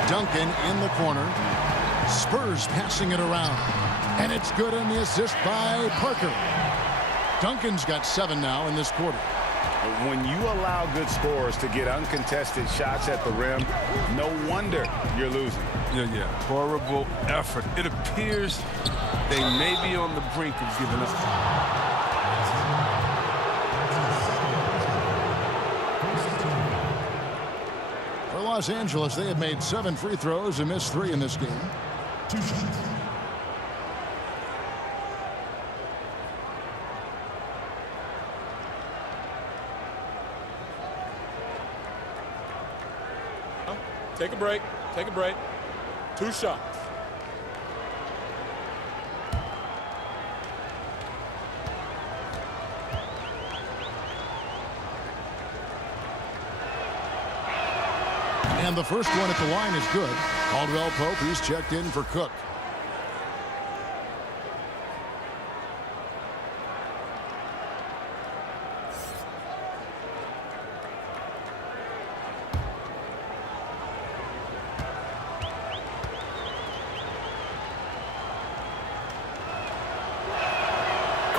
Duncan in the corner. Spurs passing it around. And it's good on the assist by Parker. Duncan's got 7 now in this quarter. When you allow good scorers to get uncontested shots at the rim, no wonder you're losing. Yeah. Horrible effort. It appears they may be on the brink of giving up. For Los Angeles, they have made 7 free throws and missed 3 in this game. 2 shots. Take a break. Take a break. 2 shots. And the first one at the line is good. Caldwell Pope, he's checked in for Cook.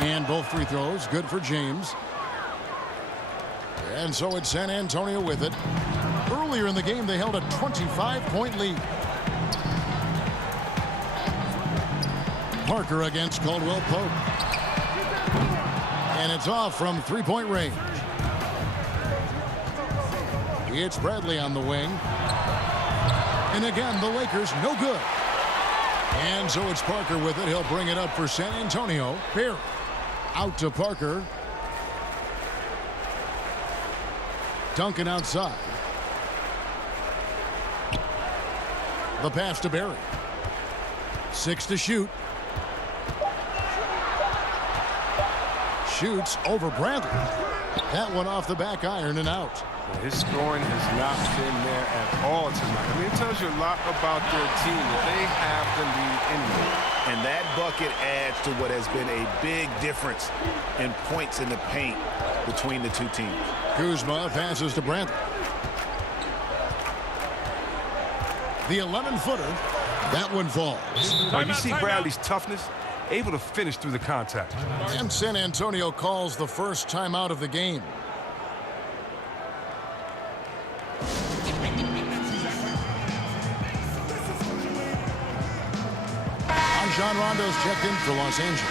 And both free throws good for James. And so it's San Antonio with it. Earlier in the game, they held a 25-point lead. Parker against Caldwell Pope. And it's off from three-point range. It's Bradley on the wing. And again, the Lakers no good. And so it's Parker with it. He'll bring it up for San Antonio. Barry out to Parker. Duncan outside. The pass to Barry. 6 to shoot. Shoots over Bradley. That one off the back iron and out. His scoring has not been there at all tonight. I mean, it tells you a lot about their team that they have the lead anyway. And that bucket adds to what has been a big difference in points in the paint between the two teams. Kuzma passes to Bradley. The 11-footer. That one falls. Oh, you see Bradley's toughness? Able to finish through the contact. And San Antonio calls the first timeout of the game. John Rondo's checked in for Los Angeles.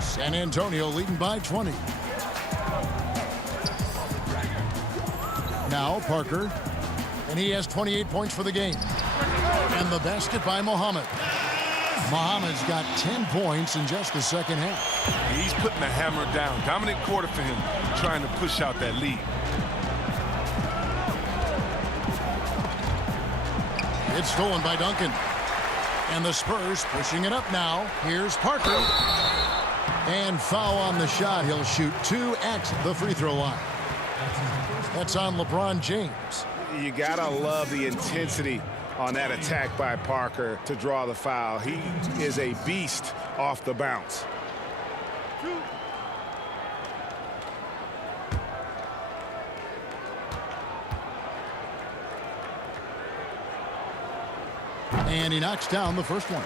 San Antonio leading by 20. Now Parker, and he has 28 points for the game. And the basket by Muhammad. Muhammad's got 10 points in just the second half. He's putting the hammer down. Dominant quarter for him, trying to push out that lead. It's stolen by Duncan. And the Spurs pushing it up now. Here's Parker. And foul on the shot. He'll shoot 2 at the free throw line. That's on LeBron James. You gotta love the intensity on that attack by Parker to draw the foul. He is a beast off the bounce. And he knocks down the first one.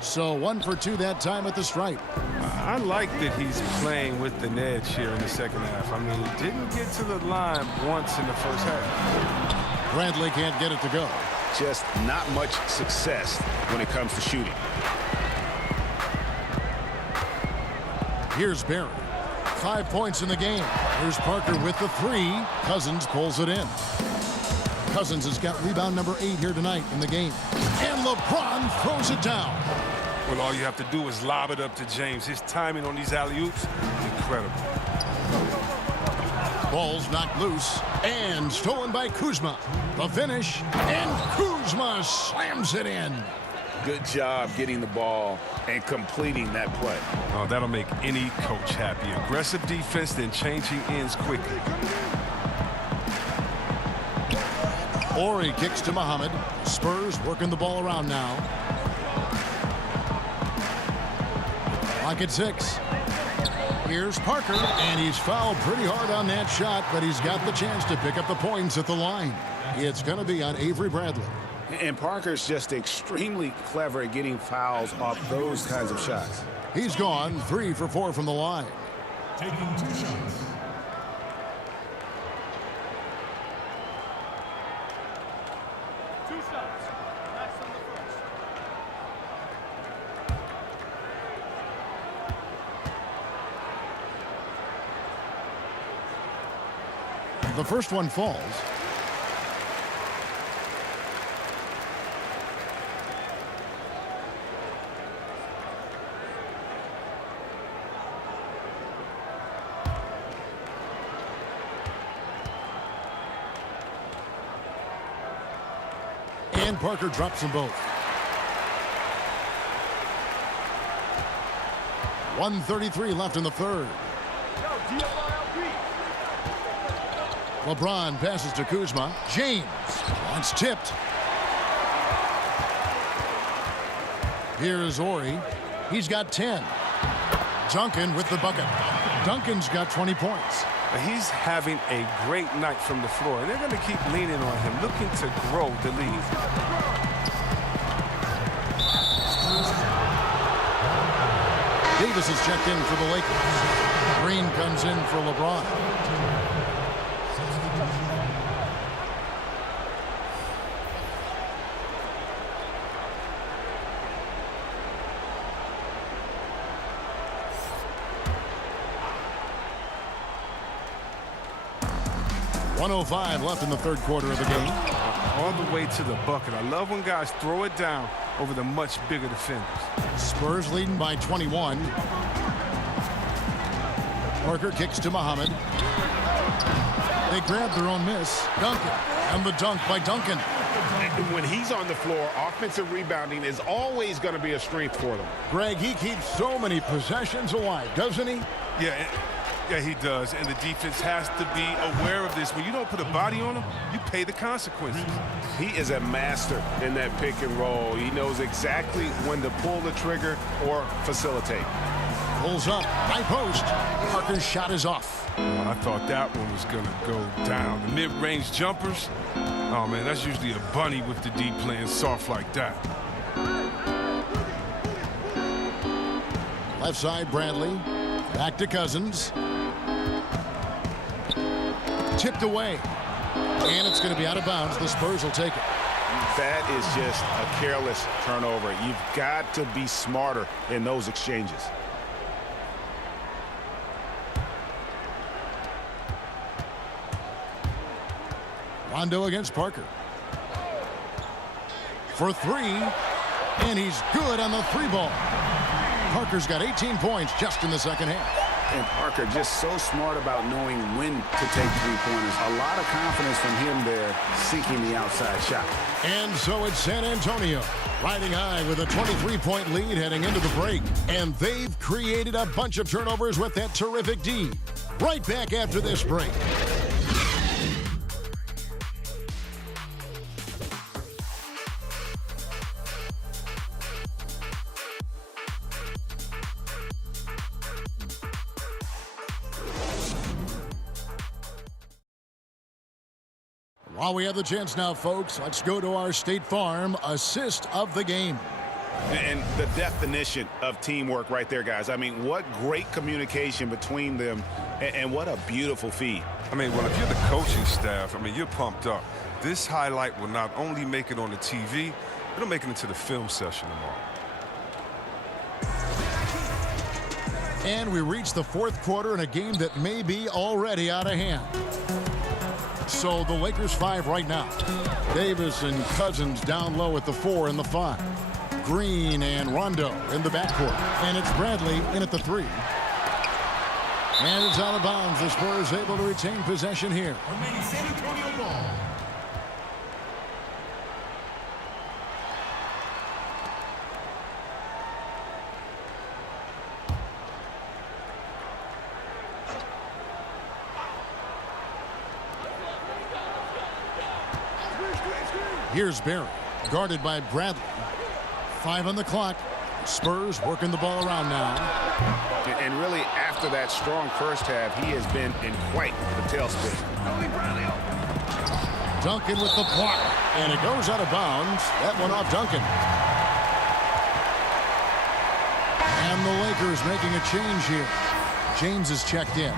So 1 for 2 that time at the stripe. I like that he's playing with an edge here in the second half. I mean, he didn't get to the line once in the first half. Bradley can't get it to go. Just not much success when it comes to shooting. Here's Barry. 5 points in the game. Here's Parker with the 3. Cousins pulls it in. Cousins has got rebound number 8 here tonight in the game. And LeBron throws it down. Well, all you have to do is lob it up to James. His timing on these alley-oops, incredible. Ball's knocked loose and stolen by Kuzma. The finish, and Kuzma slams it in. Good job getting the ball and completing that play. Oh, that'll make any coach happy. Aggressive defense, then changing ends quickly. Ori kicks to Muhammad. Spurs working the ball around now. Clock at 6. Here's Parker, and he's fouled pretty hard on that shot, but he's got the chance to pick up the points at the line. It's going to be on Avery Bradley. And Parker's just extremely clever at getting fouls off those kinds of shots. He's gone 3 for 4 from the line. Taking 2 shots. The first one falls. And Parker drops them both. 1:33 left in the third. LeBron passes to Kuzma. James. It's tipped. Here is Ori. He's got 10. Duncan with the bucket. Duncan's got 20 points. He's having a great night from the floor, and they're going to keep leaning on him, looking to grow the lead. Davis is checked in for the Lakers. Green comes in for LeBron. .105 left in the third quarter of the game. On the way to the bucket. I love when guys throw it down over the much bigger defenders. Spurs leading by 21. Parker kicks to Muhammad. They grab their own miss. Duncan. And the dunk by Duncan. When he's on the floor, offensive rebounding is always going to be a strength for them. Greg, he keeps so many possessions alive, doesn't he? Yeah, he does, and the defense has to be aware of this. When you don't put a body on him, you pay the consequences. He is a master in that pick and roll. He knows exactly when to pull the trigger or facilitate. Pulls up, high post. Parker's shot is off. I thought that one was going to go down. The mid-range jumpers, oh, man, that's usually a bunny with the D playing soft like that. Left side, Bradley. Back to Cousins. Tipped away. And it's going to be out of bounds. The Spurs will take it. That is just a careless turnover. You've got to be smarter in those exchanges. Rondo against Parker. For three. And he's good on the three ball. Parker's got 18 points just in the second half. And Parker just so smart about knowing when to take three-pointers. A lot of confidence from him there, seeking the outside shot. And so it's San Antonio, riding high with a 23-point lead heading into the break. And they've created a bunch of turnovers with that terrific D. Right back after this break. While we have the chance now, folks, let's go to our State Farm assist of the game. And the definition of teamwork right there, guys. I mean, what great communication between them, and what a beautiful feed. I mean, well, if you're the coaching staff, I mean, you're pumped up. This highlight will not only make it on the TV, it'll make it into the film session tomorrow. And we reach the fourth quarter in a game that may be already out of hand. So the Lakers 5 right now. Davis and Cousins down low at the 4 and the 5. Green and Rondo in the backcourt. And it's Bradley in at the 3. And it's out of bounds. The Spurs able to retain possession here. Remaining San Antonio ball. Here's Barry, guarded by Bradley. 5 on the clock. Spurs working the ball around now. And really, after that strong first half, he has been in quite the tailspin. Duncan with the block, and it goes out of bounds. That one off Duncan. And the Lakers making a change here. James is checked in.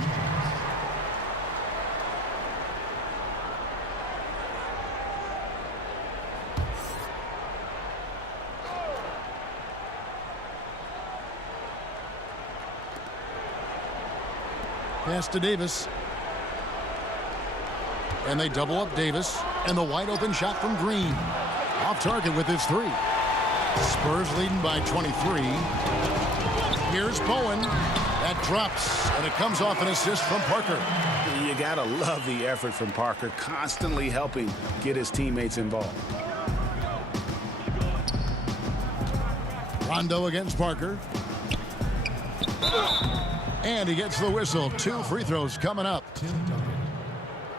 Pass to Davis. And they double up Davis. And the wide open shot from Green. Off target with his 3. Spurs leading by 23. Here's Bowen. That drops. And it comes off an assist from Parker. You got to love the effort from Parker, constantly helping get his teammates involved. Rondo against Parker. And he gets the whistle. 2 free throws coming up. Tim Duncan.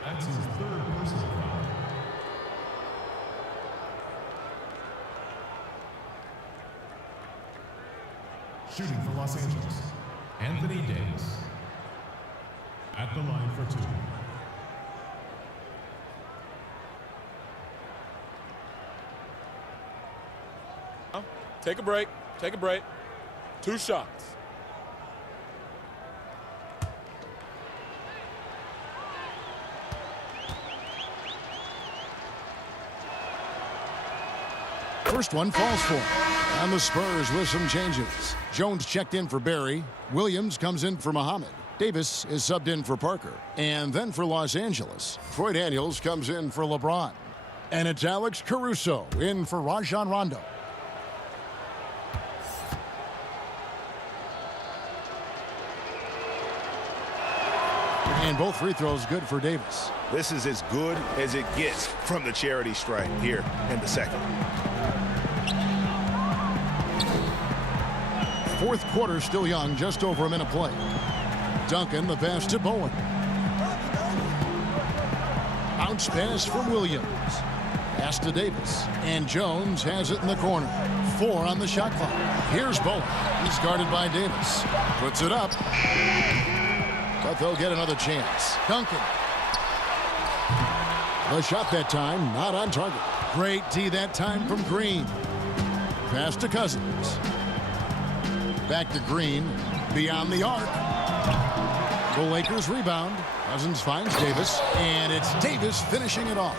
That's his third personal foul. Shooting for Los Angeles, Anthony Davis. At the line for 2. Take a break. Take a break. 2 shots. First one falls for him. And the Spurs with some changes. Jones checked in for Barry. Williams comes in for Muhammad. Davis is subbed in for Parker. And then for Los Angeles, Troy Daniels comes in for LeBron. And it's Alex Caruso in for Rajon Rondo. And both free throws good for Davis. This is as good as it gets from the charity stripe here in the second. Fourth quarter still young, just over a minute play. Duncan, the pass to Bowen. Bounce pass from Williams. Pass to Davis. And Jones has it in the corner. 4 on the shot clock. Here's Bowen. He's guarded by Davis. Puts it up. But they'll get another chance. Duncan. The shot that time, not on target. Great D that time from Green. Pass to Cousins. Back to Green. Beyond the arc. The Lakers rebound. Cousins finds Davis. And it's Davis finishing it off.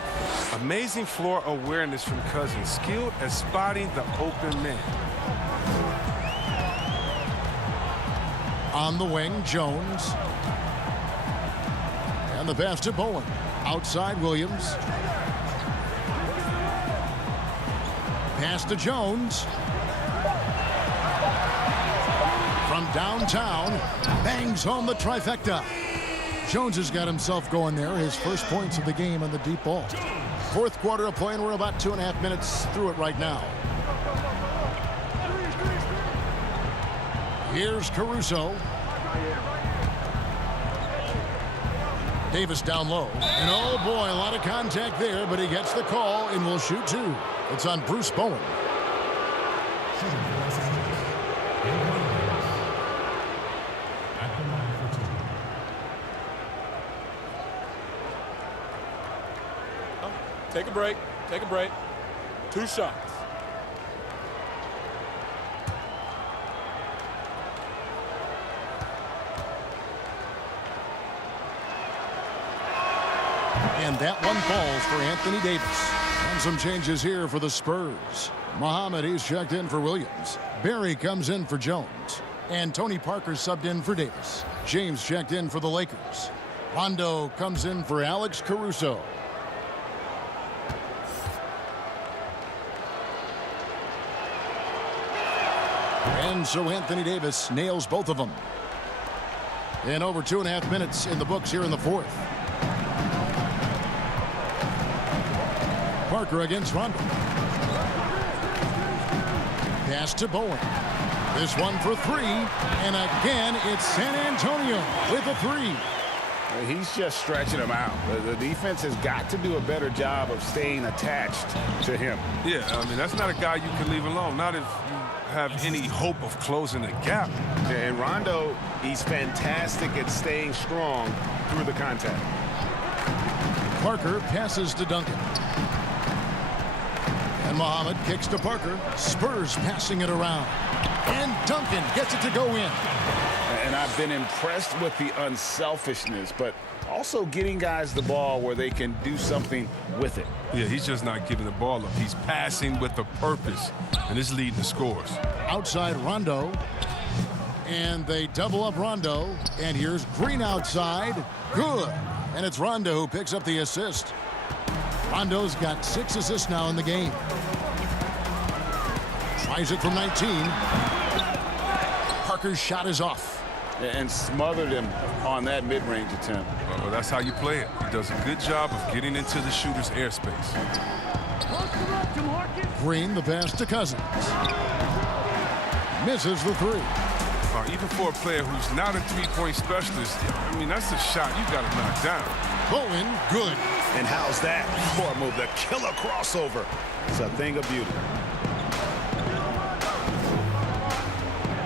Amazing floor awareness from Cousins. Skilled at spotting the open man. On the wing, Jones. And the pass to Bowen. Outside, Williams. Pass to Jones. From downtown, bangs home the trifecta. Jones has got himself going there. His first points of the game on the deep ball. Fourth quarter of play, and we're about 2.5 minutes through it right now. Here's Caruso. Davis down low. And oh boy, a lot of contact there, but he gets the call and will shoot 2. It's on Bruce Bowen. At the line for 2. Take a break. Take a break. 2 shots. And that one falls for Anthony Davis. And some changes here for the Spurs. Muhammad, he's checked in for Williams. Barry comes in for Jones. And Tony Parker subbed in for Davis. James checked in for the Lakers. Rondo comes in for Alex Caruso. And so Anthony Davis nails both of them. And over 2.5 minutes in the books here in the fourth. Parker against Rondo. Pass to Bowen. This one for 3. And again, it's San Antonio with a 3. He's just stretching him out. The defense has got to do a better job of staying attached to him. Yeah, I mean, that's not a guy you can leave alone. Not if you have any hope of closing the gap. And Rondo, he's fantastic at staying strong through the contact. Parker passes to Duncan. And Muhammad kicks to Parker. Spurs passing it around. And Duncan gets it to go in. And I've been impressed with the unselfishness, but also getting guys the ball where they can do something with it. Yeah, he's just not giving the ball up. He's passing with a purpose, and it's leading to scores. Outside Rondo. And they double up Rondo. And here's Green outside. Good. And it's Rondo who picks up the assist. Rondo's got 6 assists now in the game. Tries it from 19. Parker's shot is off. And smothered him on that mid-range attempt. Well, that's how you play it. He does a good job of getting into the shooter's airspace. Green, the pass to Cousins. Misses the 3. Even for a player who's not a three-point specialist, I mean, that's a shot you got to knock down. Bowen, good. And how's that for a move? The killer crossover. It's a thing of beauty.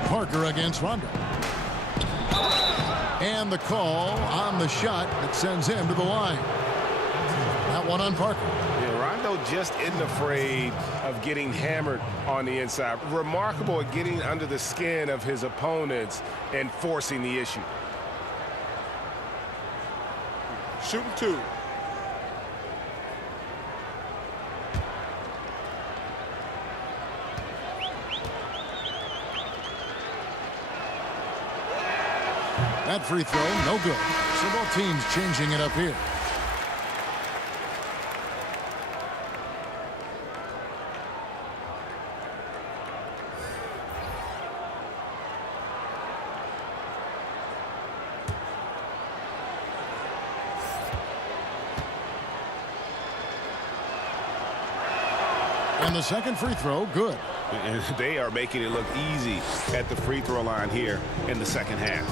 Parker against Rondo. And the call on the shot that sends him to the line. That one on Parker. Yeah, Rondo just isn't afraid of getting hammered on the inside. Remarkable at getting under the skin of his opponents and forcing the issue. Shooting 2. That free throw, no good. So both teams changing it up here. And the second free throw, good. And they are making it look easy at the free throw line here in the second half.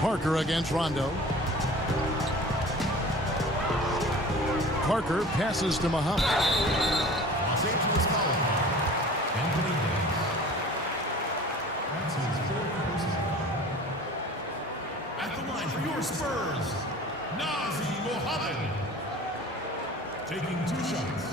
Parker against Rondo. Parker passes to Muhammad. Los Angeles College. Anthony Davis. That's his 4th personal foul. At the line for your Spurs, Nazi Mohammed. Taking 2 shots.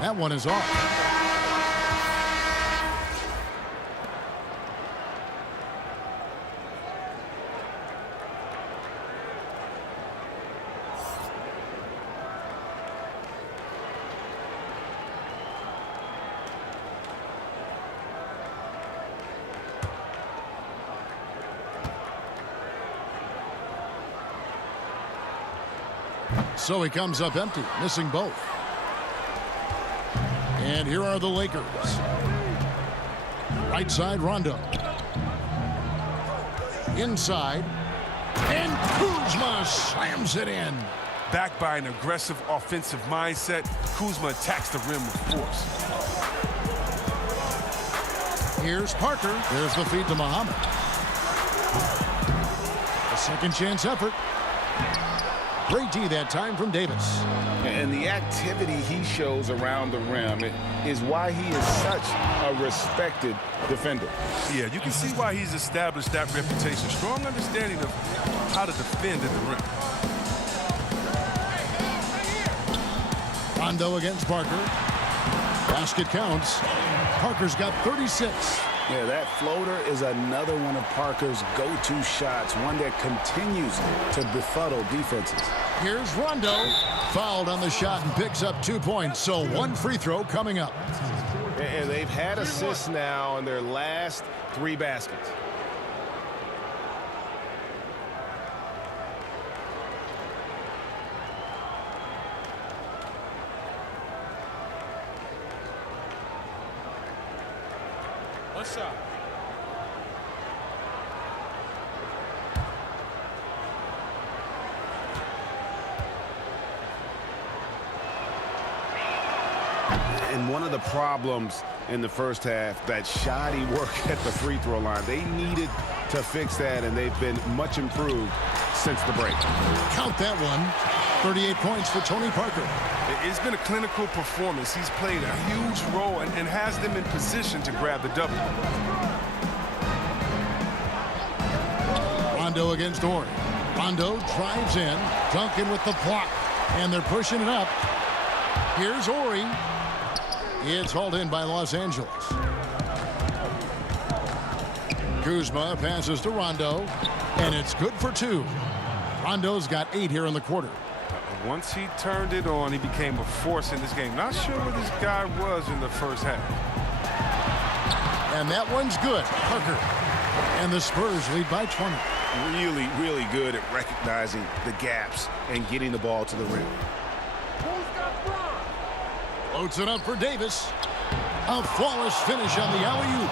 That one is off. So he comes up empty, missing both. And here are the Lakers. Right side, Rondo. Inside. And Kuzma slams it in. Backed by an aggressive offensive mindset, Kuzma attacks the rim with force. Here's Parker. There's the feed to Muhammad. A second chance effort. Great D that time from Davis. And the activity he shows around the rim is why he is such a respected defender. Yeah, you can see why he's established that reputation. Strong understanding of how to defend at the rim. Rondo against Parker. Basket counts. Parker's got 36. Yeah, that floater is another one of Parker's go-to shots, one that continues to befuddle defenses. Here's Rondo. Fouled on the shot and picks up 2 points. So one free throw coming up. And they've had assists now in their last 3 baskets. One shot. And one of the problems in the first half, that shoddy work at the free throw line. They needed to fix that, and they've been much improved since the break. Count that one. 38 points for Tony Parker. It's been a clinical performance. He's played a huge role and has them in position to grab the W. Rondo against Horn. Rondo drives in. Duncan with the block. And they're pushing it up. Here's Ori. It's hauled in by Los Angeles. Kuzma passes to Rondo. And it's good for 2. Rondo's got 8 here in the quarter. Once he turned it on, he became a force in this game. Not sure where this guy was in the first half. And that one's good. Parker. And the Spurs lead by 20. Really, really good at recognizing the gaps and getting the ball to the rim. Floats it up for Davis. A flawless finish on the alley-oop.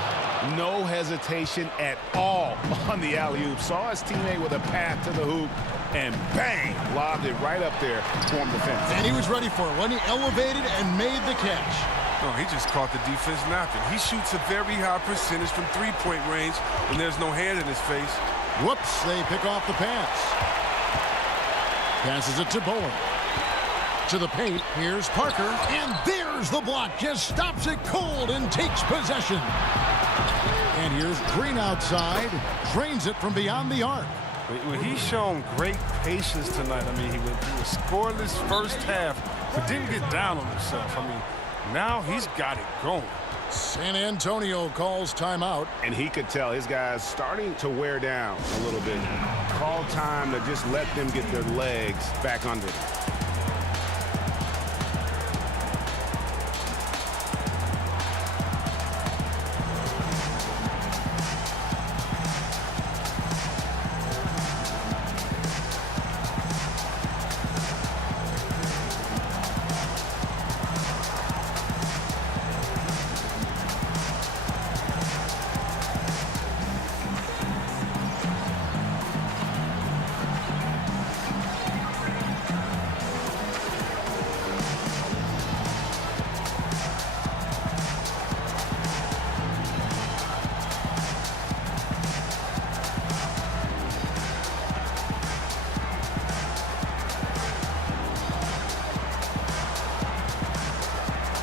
No hesitation at all on the alley-oop. Saw his teammate with a path to the hoop, and bang, lobbed it right up there for him to finish. And he was ready for it when he elevated and made the catch. Oh, he just caught the defense napping. He shoots a very high percentage from three-point range, and there's no hand in his face. Whoops, they pick off the pass. Passes it to Bowen. To the paint, here's Parker, and there's the block. Just stops it cold and takes possession. And here's Green outside, drains it from beyond the arc. Well, he's shown great patience tonight. I mean, he went through a scoreless first half, but didn't get down on himself. I mean, now he's got it going. San Antonio calls timeout. And he could tell his guys starting to wear down a little bit. Call time to just let them get their legs back under them.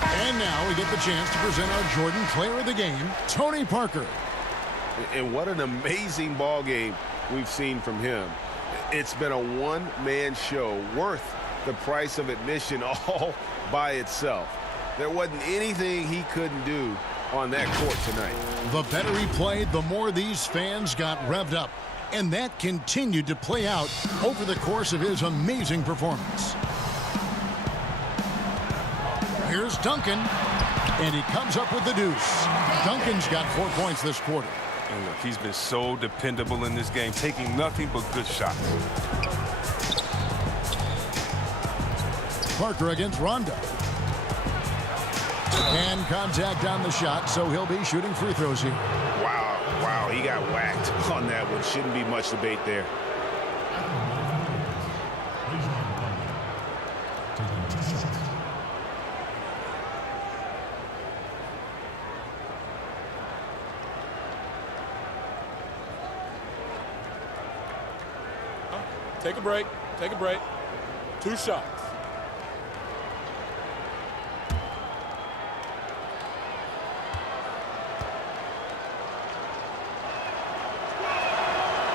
And now we get the chance to present our Jordan Player of the Game, Tony Parker. And what an amazing ball game we've seen from him. It's been a one-man show worth the price of admission all by itself. There wasn't anything he couldn't do on that court tonight. The better he played, the more these fans got revved up. And that continued to play out over the course of his amazing performance. Here's Duncan, and he comes up with the deuce. Duncan's got 4 points this quarter. And look, he's been so dependable in this game, taking nothing but good shots. Parker against Rondo. And contact on the shot, so he'll be shooting free throws here. Wow, he got whacked on that one. Shouldn't be much debate there. Take a break. Take a break. 2 shots.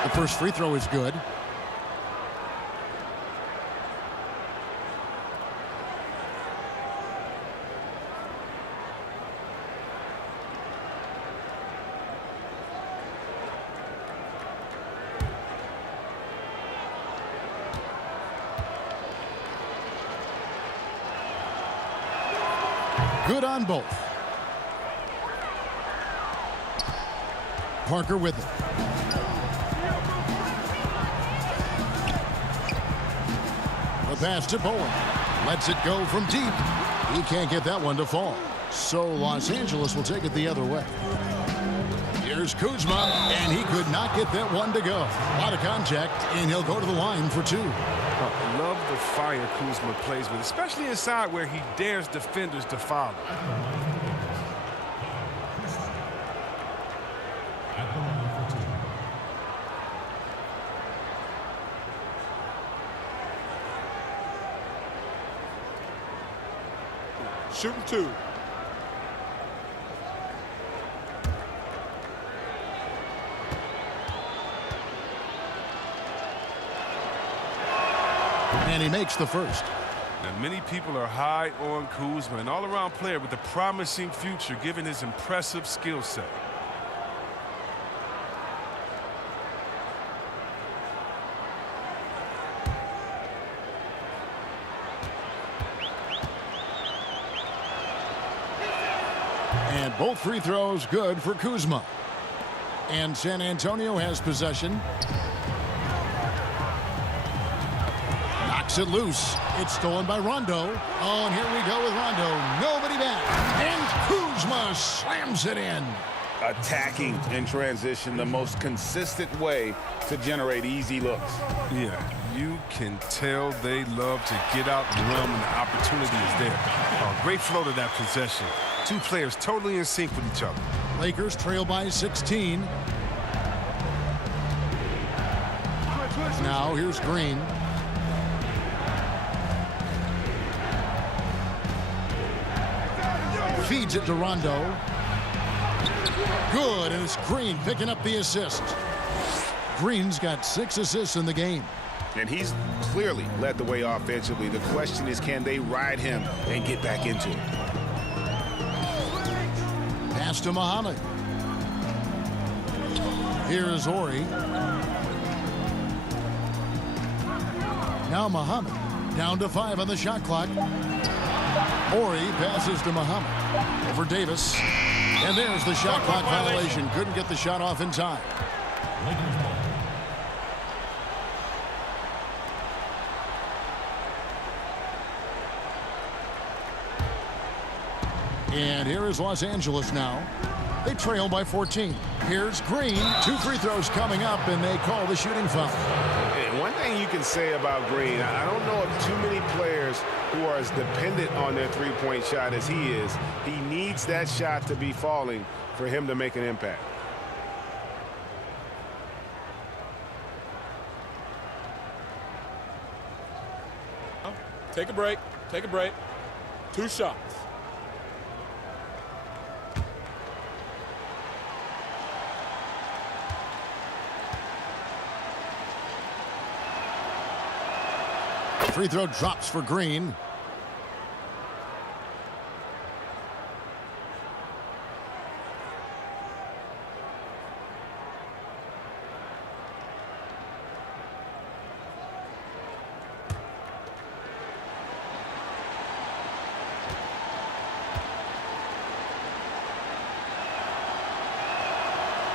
The first free throw is good. Good on both. Parker with it. The pass to Bowen. Lets it go from deep. He can't get that one to fall. So Los Angeles will take it the other way. Here's Kuzma, and he could not get that one to go. A lot of contact, and he'll go to the line for 2. I love the fire Kuzma plays with, especially inside where he dares defenders to follow. At the line for 2. Shooting 2. And he makes the first. Now, many people are high on Kuzma, an all-around player with a promising future given his impressive skill set. And both free throws good for Kuzma. And San Antonio has possession. Knocks it loose. It's stolen by Rondo. Oh, and here we go with Rondo. Nobody back. And Kuzma slams it in. attacking in transition, the most consistent way to generate easy looks. Yeah, you can tell they love to get out and run when the opportunity is there. Great flow to that possession. Two players totally in sync with each other. Lakers trail by 16. Now here's Green. Feeds it to Rondo. Good, and it's Green picking up the assist. Green's got 6 assists in the game. And he's clearly led the way offensively. The question is, can they ride him and get back into it? Pass to Muhammad. Here is Ori. Now Muhammad down to 5 on the shot clock. Ori passes to Muhammad over Davis. And there's the shot clock violation. Couldn't get the shot off in time. And here is Los Angeles now. They trail by 14. Here's Green. 2 free throws coming up, and they call the shooting foul. And one thing you can say about Green, I don't know of too many players who are as dependent on their three-point shot as he is. He needs that shot to be falling for him to make an impact. Take a break. Take a break. 2 shots. Free throw drops for Green.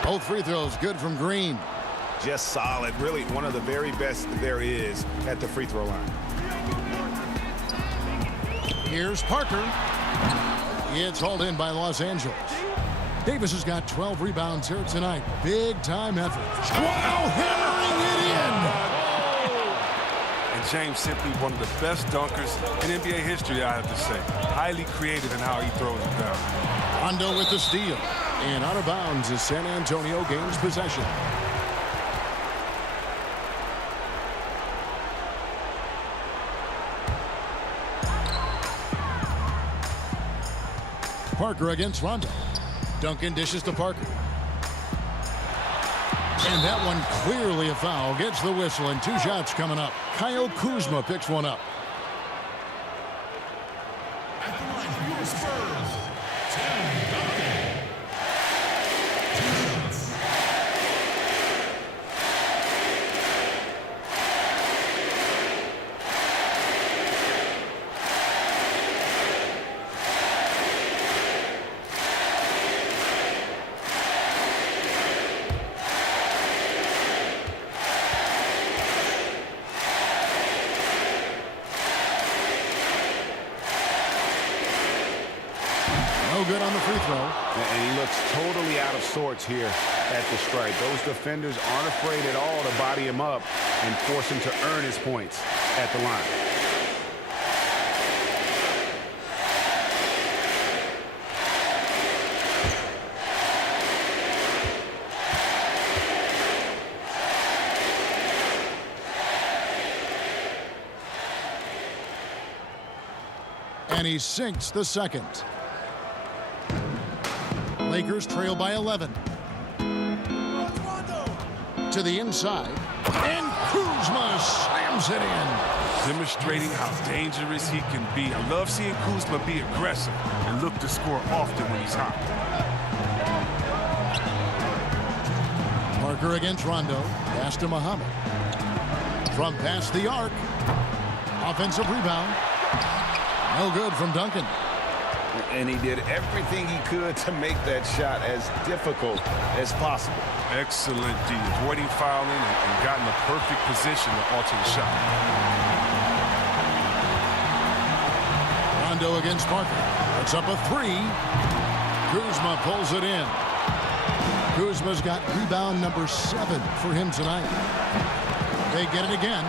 Both free throws good from Green. Just solid, really one of the very best there is at the free throw line. Here's Parker. It's hauled in by Los Angeles. Davis has got 12 rebounds here tonight. Big time effort. Wow, hammering it in. And James simply one of the best dunkers in NBA history, I have to say. Highly creative in how he throws it down. Rondo with the steal. And out of bounds as San Antonio gains possession. Parker against Rondo. Duncan dishes to Parker. And that one clearly a foul. Gets the whistle and 2 shots coming up. Kyle Kuzma picks one up. At the line for your Spurs, Tim Duncan. 2 shots. No good on the free throw. And he looks totally out of sorts here at the stripe. Those defenders aren't afraid at all to body him up and force him to earn his points at the line. And he sinks the second. Lakers trail by 11. To the inside. And Kuzma slams it in. Demonstrating how dangerous he can be. I love seeing Kuzma be aggressive and look to score often when he's hot. Parker against Rondo. Pass to Muhammad. From past the arc. Offensive rebound. No good from Duncan. And he did everything he could to make that shot as difficult as possible. Excellent D, avoiding fouling and got in the perfect position to alter the shot. Rondo against Parker. It's up a 3. Kuzma pulls it in. Kuzma's got rebound number 7 for him tonight. They get it again.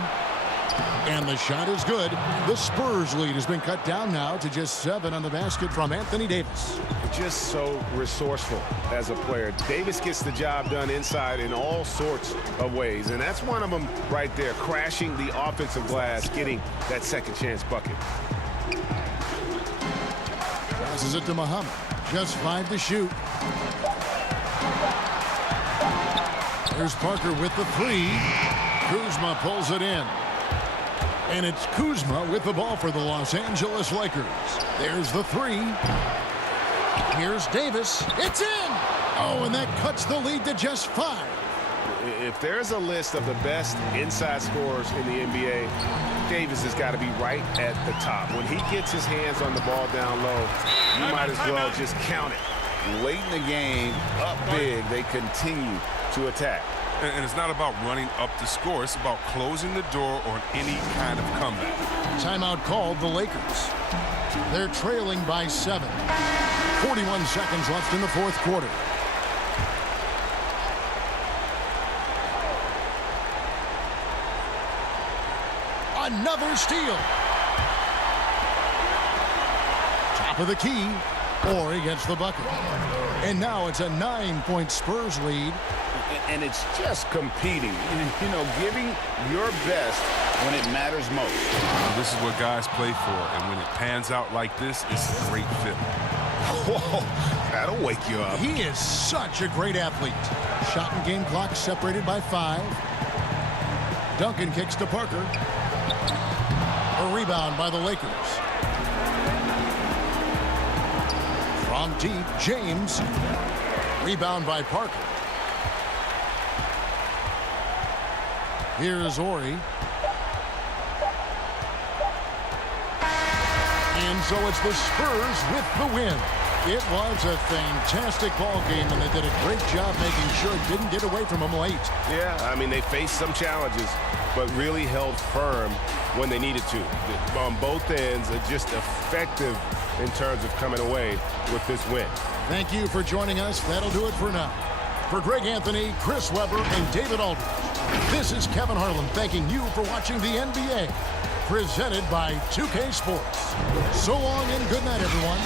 And the shot is good. The Spurs lead has been cut down now to just 7 on the basket from Anthony Davis. Just so resourceful as a player. Davis gets the job done inside in all sorts of ways. And that's one of them right there, crashing the offensive glass, getting that second chance bucket. Passes it to Muhammad. Just 5 to shoot. There's Parker with the 3. Kuzma pulls it in. And it's Kuzma with the ball for the Los Angeles Lakers. There's the 3. Here's Davis. It's in! Oh, and that cuts the lead to just 5. If there's a list of the best inside scorers in the NBA, Davis has got to be right at the top. When he gets his hands on the ball down low, you might as well just count it. Late in the game, up big, they continue to attack. And it's not about running up the score. It's about closing the door on any kind of comeback. Timeout called the Lakers. They're trailing by 7. 41 seconds left in the 4th quarter. Another steal. Top of the key. Or he gets the bucket. And now it's a 9-point Spurs lead. And it's just competing, you know, giving your best when it matters most. And this is what guys play for, and when it pans out like this, it's a great fit. Whoa, that'll wake you up. He is such a great athlete. Shot and game clock separated by 5. Duncan kicks to Parker. A rebound by the Lakers. From deep, James. Rebound by Parker. Here's Ori. And so it's the Spurs with the win. It was a fantastic ball game, and they did a great job making sure it didn't get away from them late. Yeah, I mean, they faced some challenges, but really held firm when they needed to. On both ends, just effective in terms of coming away with this win. Thank you for joining us. That'll do it for now. For Greg Anthony, Chris Webber, and David Aldridge, this is Kevin Harlan thanking you for watching the NBA, presented by 2K Sports. So long and good night, everyone.